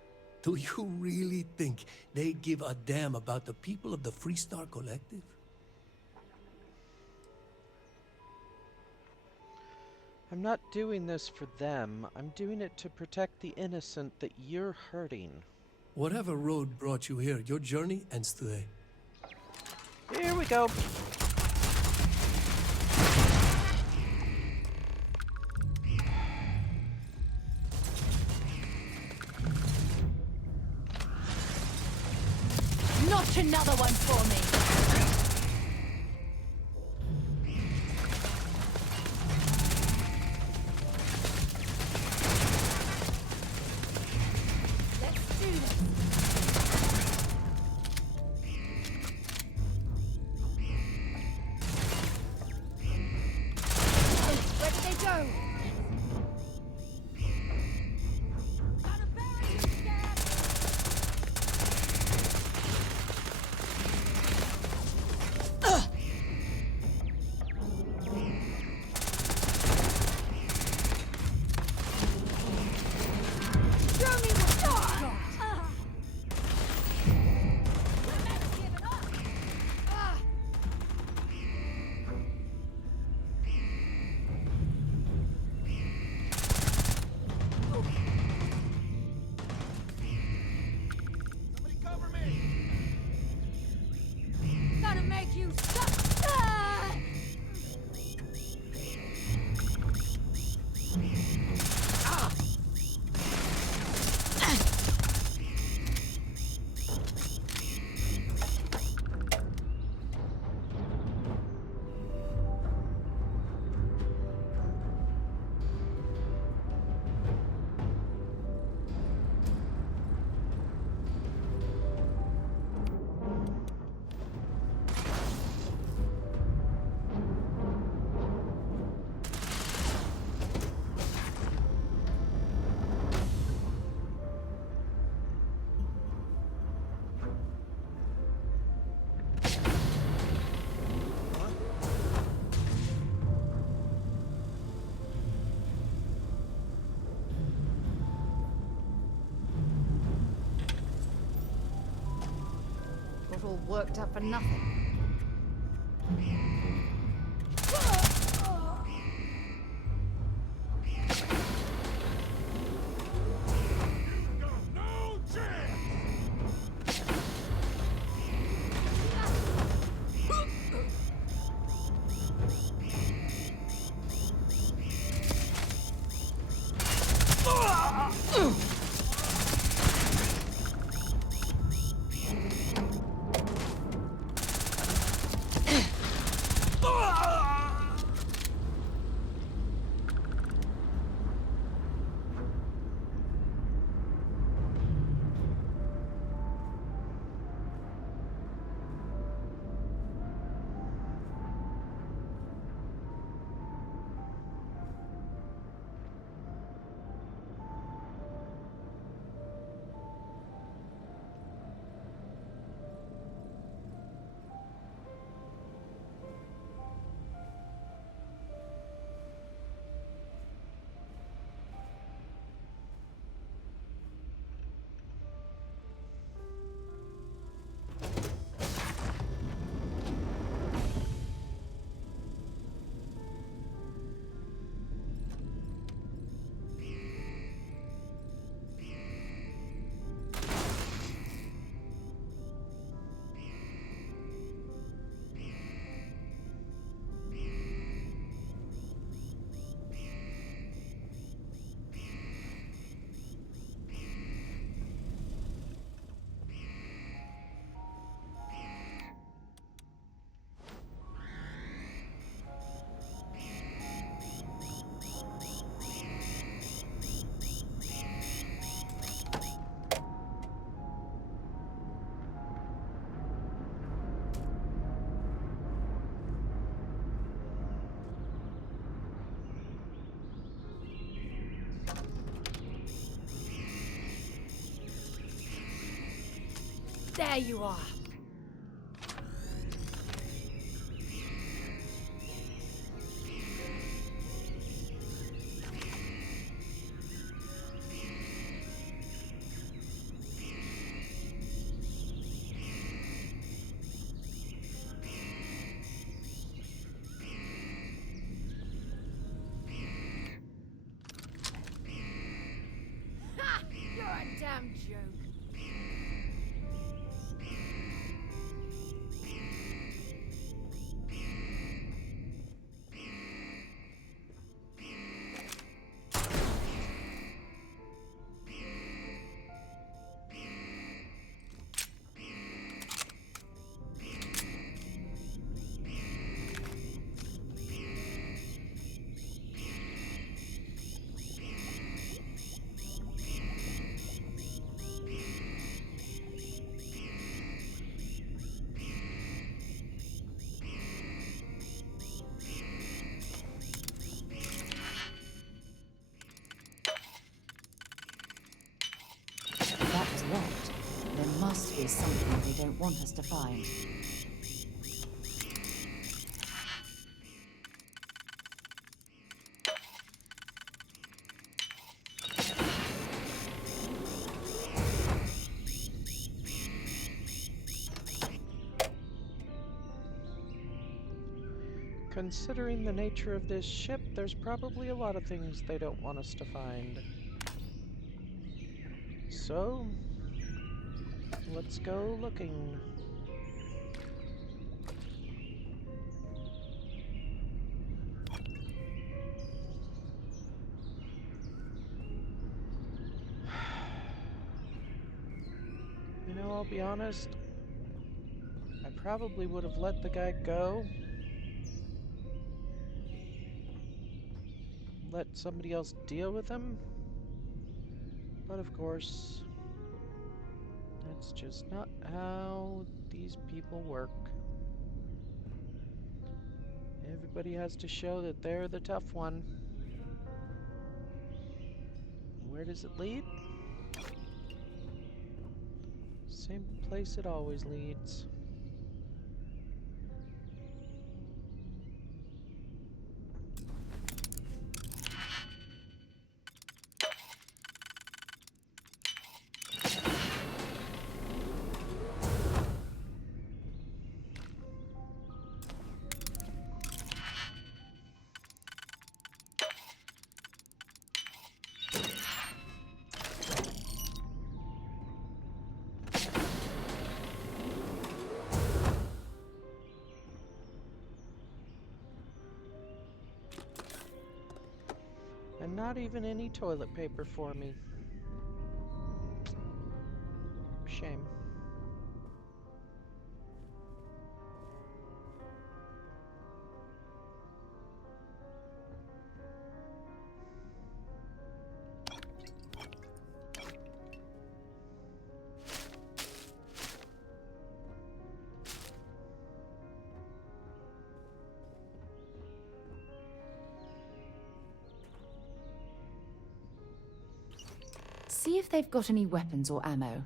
Do you really think they give a damn about the people of the Freestar Collective? I'm not doing this for them. I'm doing it to protect the innocent that you're hurting. Whatever road brought you here, your journey ends today. Here we go. Not another one for me! all worked up for nothing. There you are. Ha! You're a damn joke. That was locked. There must be something they don't want us to find. Considering the nature of this ship, there's probably a lot of things they don't want us to find. So, let's go looking. You know, I'll be honest, I probably would have let the guy go. Let somebody else deal with him. But of course, that's just not how these people work. Everybody has to show that they're the tough one. Where does it lead? Same place it always leads. Not even any toilet paper for me. Shame. See if they've got any weapons or ammo.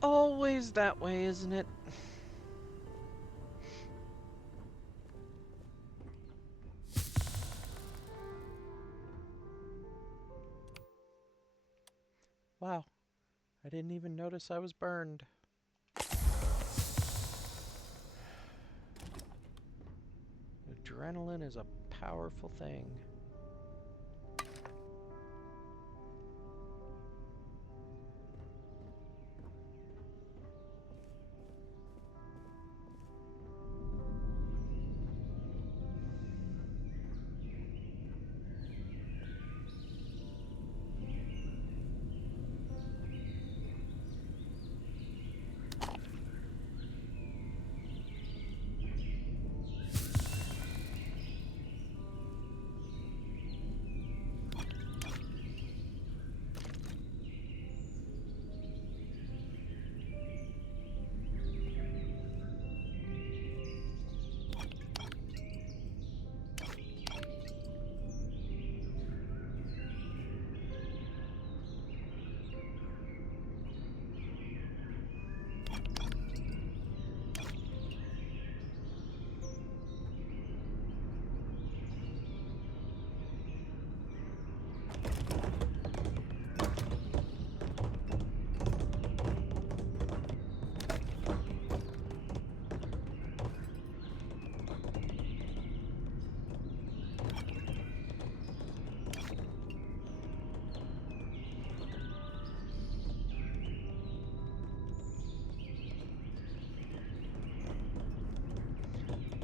Always that way, isn't it? Wow, I didn't even notice I was burned. Adrenaline is a powerful thing.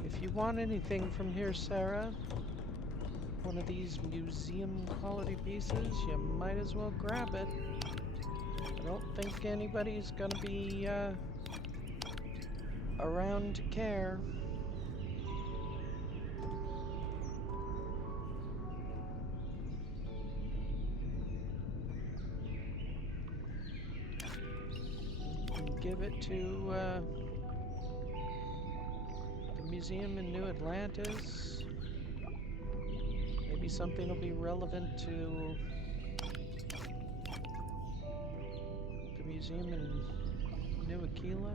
If you want anything from here, Sarah, one of these museum quality pieces, you might as well grab it. I don't think anybody's gonna be around to care. You can give it to the museum in New Atlantis. Maybe something will be relevant to the museum in New Aquila.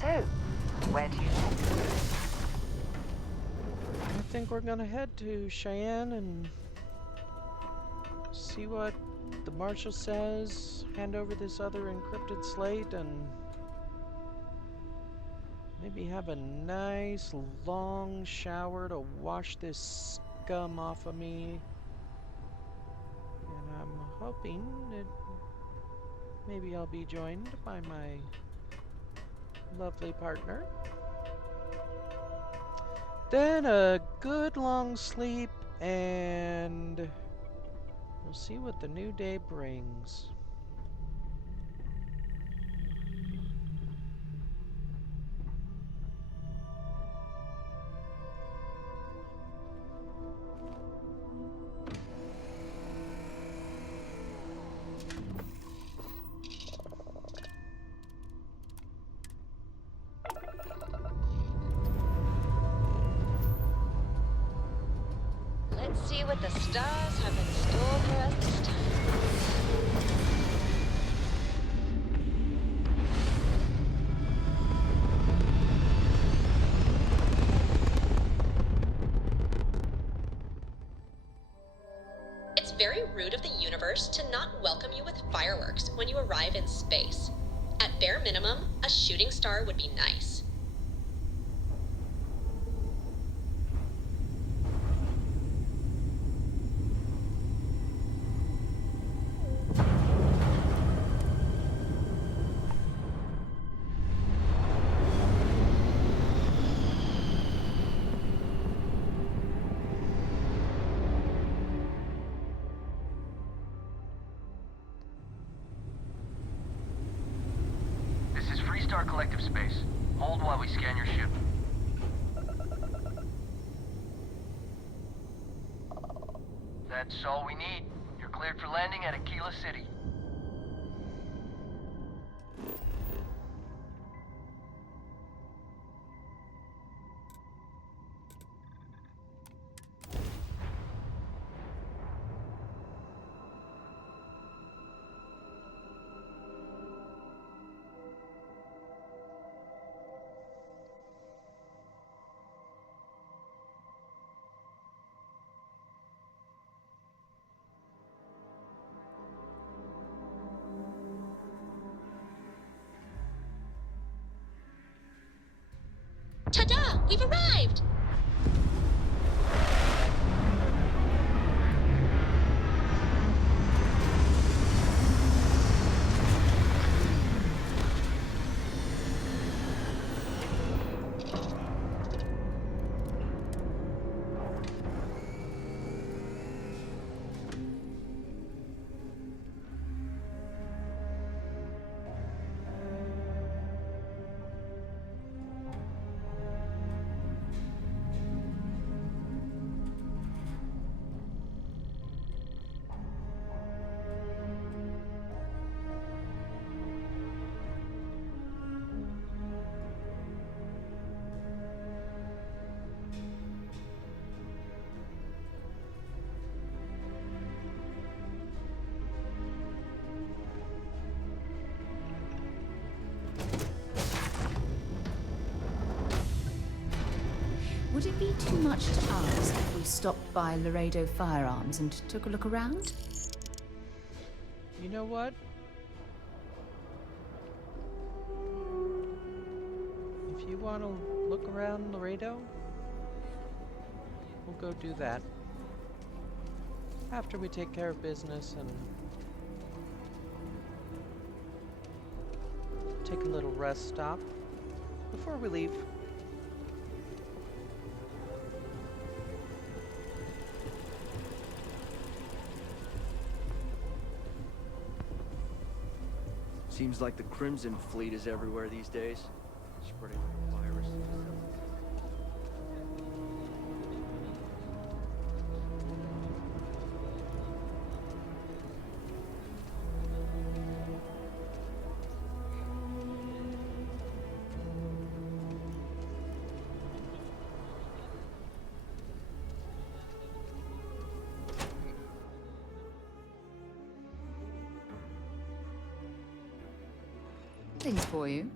So, where do you think? I think we're gonna head to Cheyenne and see what the marshal says, hand over this other encrypted slate, and maybe have a nice long shower to wash this scum off of me. And I'm hoping that maybe I'll be joined by my lovely partner. Then a good long sleep, and we'll see what the new day brings. Let's see what the stars have in store for us this time. It's very rude of the universe to not welcome you with fireworks when you arrive in space. At bare minimum, a shooting star would be nice. This is Freestar Collective Space. Hold while we scan your ship. That's all we need. You're cleared for landing at Aquila City. Ta-da! We've arrived! Would it be too much to ask if we stopped by Laredo Firearms and took a look around? You know what? If you want to look around Laredo, we'll go do that. After we take care of business and take a little rest stop before we leave. Seems like the Crimson Fleet is everywhere these days, spreading like a virus. Things for you.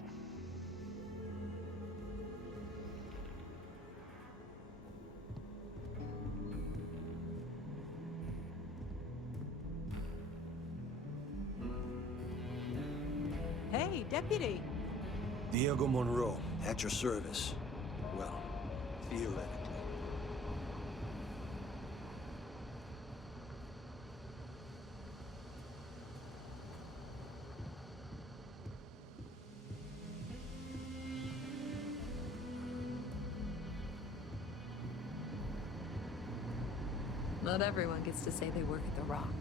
Deputy. Diego Monroe, at your service. Well, theoretically. Not everyone gets to say they work at the Rock.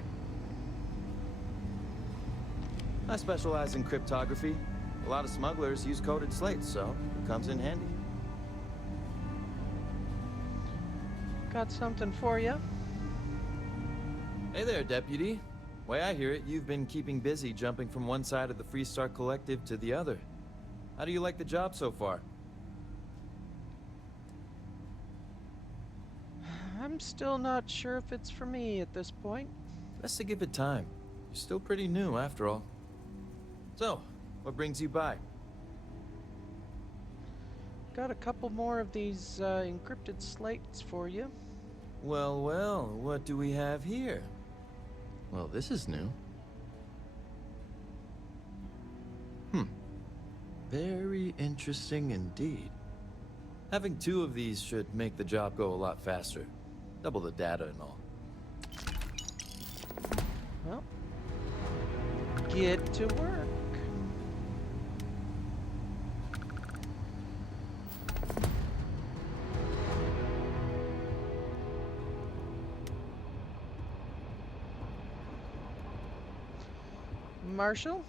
I specialize in cryptography. A lot of smugglers use coded slates, so it comes in handy. Got something for you. Hey there, Deputy. Way I hear it, you've been keeping busy jumping from one side of the Freestar Collective to the other. How do you like the job so far? I'm still not sure if it's for me at this point. Best to give it time. You're still pretty new, after all. So, what brings you by? Got a couple more of these encrypted slates for you. Well, well, what do we have here? Well, this is new. Very interesting indeed. Having two of these should make the job go a lot faster. Double the data and all. Well, get to work. Marshall?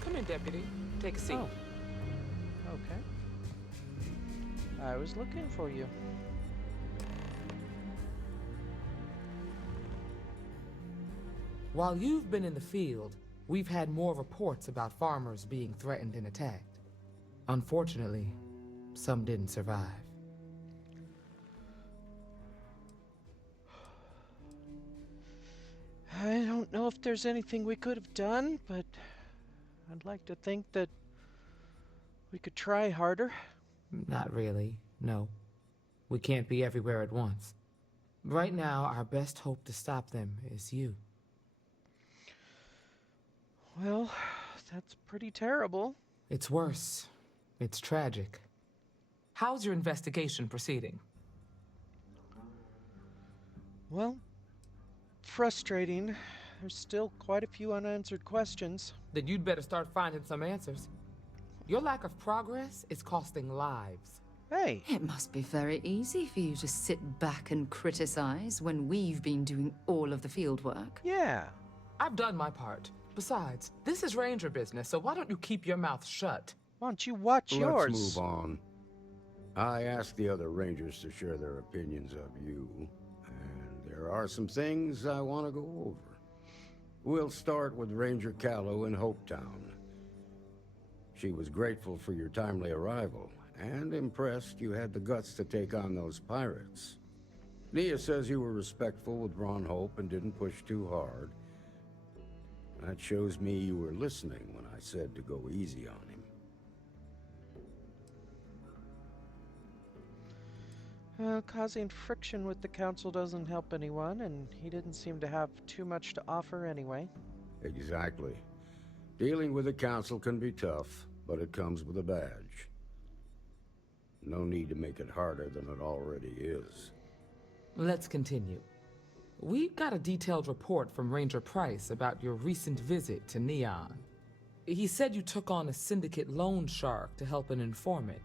Come in, Deputy. Take a seat. Oh. Okay. I was looking for you. While you've been in the field, we've had more reports about farmers being threatened and attacked. Unfortunately, some didn't survive. I don't know if there's anything we could have done, but I'd like to think that we could try harder. Not really, no. We can't be everywhere at once. Right now, our best hope to stop them is you. Well, that's pretty terrible. It's worse. It's tragic. How's your investigation proceeding? Well, frustrating. There's still quite a few unanswered questions. Then you'd better start finding some answers. Your lack of progress is costing lives. Hey! It must be very easy for you to sit back and criticize when we've been doing all of the field work. Yeah. I've done my part. Besides, this is Ranger business, so why don't you keep your mouth shut? Why don't you watch yours? Let's move on. I asked the other Rangers to share their opinions of you, and there are some things I want to go over. We'll start with Ranger Callow in Hopetown. She was grateful for your timely arrival, and impressed you had the guts to take on those pirates. Nia says you were respectful with Ron Hope and didn't push too hard. That shows me you were listening when I said to go easy on him. Causing friction with the Council doesn't help anyone, and he didn't seem to have too much to offer anyway. Exactly. Dealing with the Council can be tough, but it comes with a badge. No need to make it harder than it already is. Let's continue. We got a detailed report from Ranger Price about your recent visit to Neon. He said you took on a syndicate loan shark to help an informant.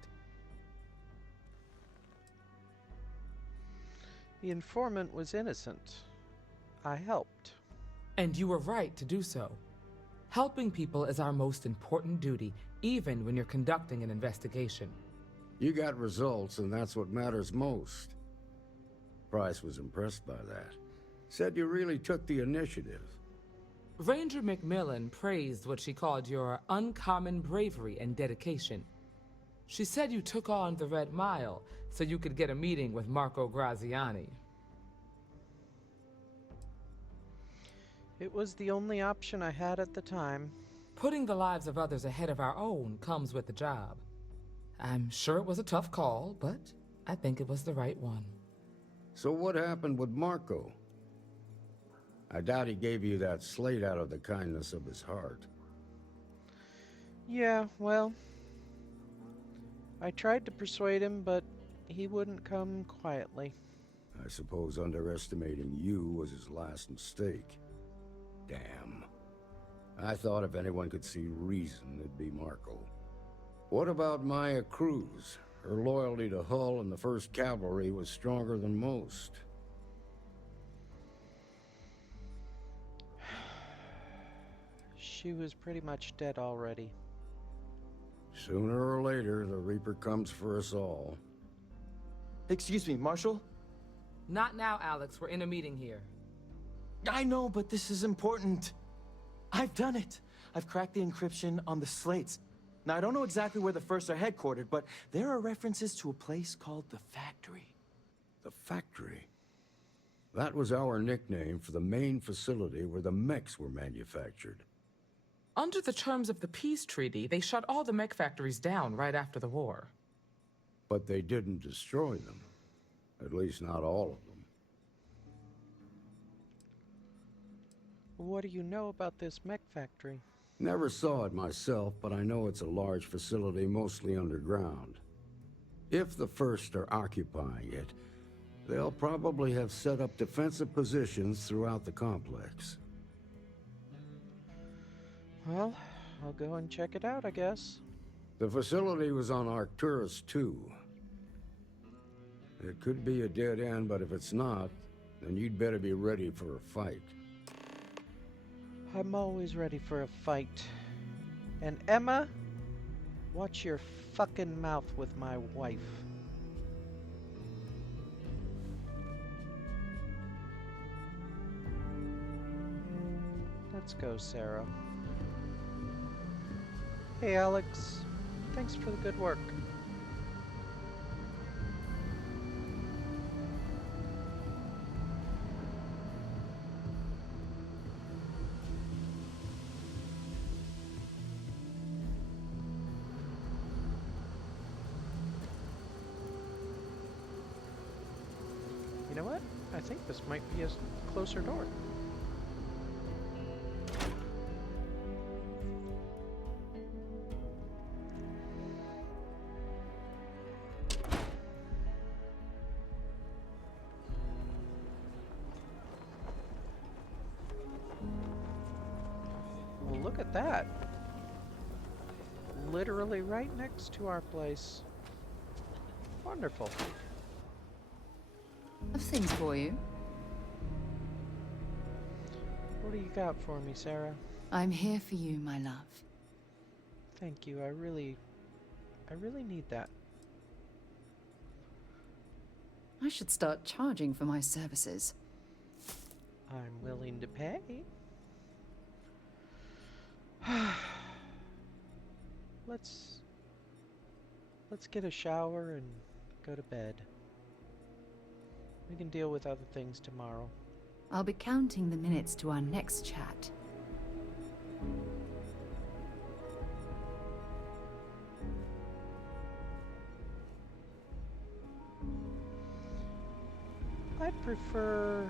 The informant was innocent. I helped. And you were right to do so. Helping people is our most important duty, even when you're conducting an investigation. You got results, and that's what matters most. Price was impressed by that. Said you really took the initiative. Ranger McMillan praised what she called your uncommon bravery and dedication. She said you took on the Red Mile so you could get a meeting with Marco Graziani. It was the only option I had at the time. Putting the lives of others ahead of our own comes with the job. I'm sure it was a tough call, but I think it was the right one. So what happened with Marco? I doubt he gave you that slate out of the kindness of his heart. Yeah, well, I tried to persuade him, but he wouldn't come quietly. I suppose underestimating you was his last mistake. Damn. I thought if anyone could see reason, it'd be Marco. What about Maya Cruz? Her loyalty to Hull and the 1st Cavalry was stronger than most. She was pretty much dead already. Sooner or later, the Reaper comes for us all. Excuse me, Marshal? Not now, Alex. We're in a meeting here. I know, but this is important. I've done it. I've cracked the encryption on the slates. Now, I don't know exactly where the First are headquartered, but there are references to a place called the Factory. The Factory? That was our nickname for the main facility where the mechs were manufactured. Under the terms of the peace treaty, they shut all the mech factories down right after the war. But they didn't destroy them. At least not all of them. What do you know about this mech factory? Never saw it myself, but I know it's a large facility mostly underground. If the First are occupying it, they'll probably have set up defensive positions throughout the complex. Well, I'll go and check it out, I guess. The facility was on Arcturus 2. It could be a dead end, but if it's not, then you'd better be ready for a fight. I'm always ready for a fight. And Emma, watch your fucking mouth with my wife. Let's go, Sarah. Hey, Alex. Thanks for the good work. You know what? I think this might be a closer door. Well, look at that. Literally right next to our place. Wonderful. Have things for you. What do you got for me, Sarah? I'm here for you, my love. Thank you. I really need that. I should start charging for my services. I'm willing to pay. Let's get a shower and go to bed. We can deal with other things tomorrow. I'll be counting the minutes to our next chat. I'd prefer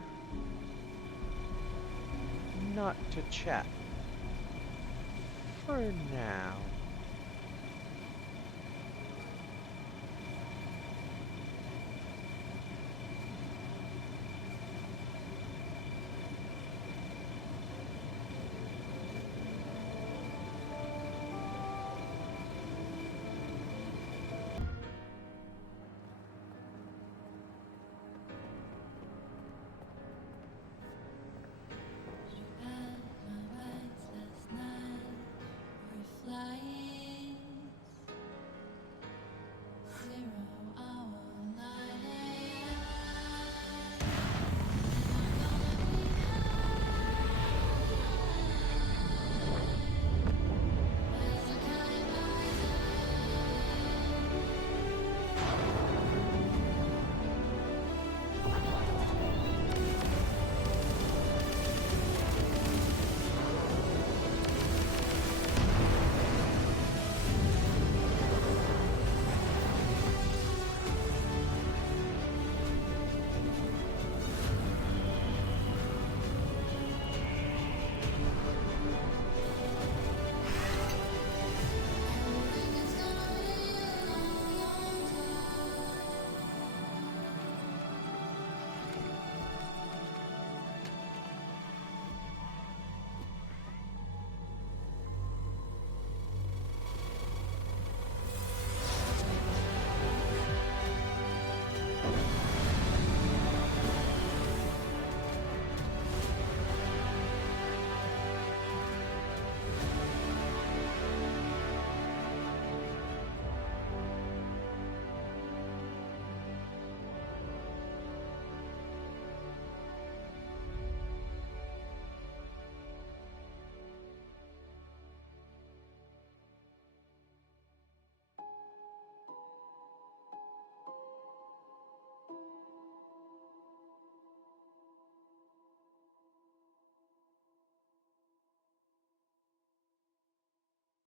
not to chat. For now.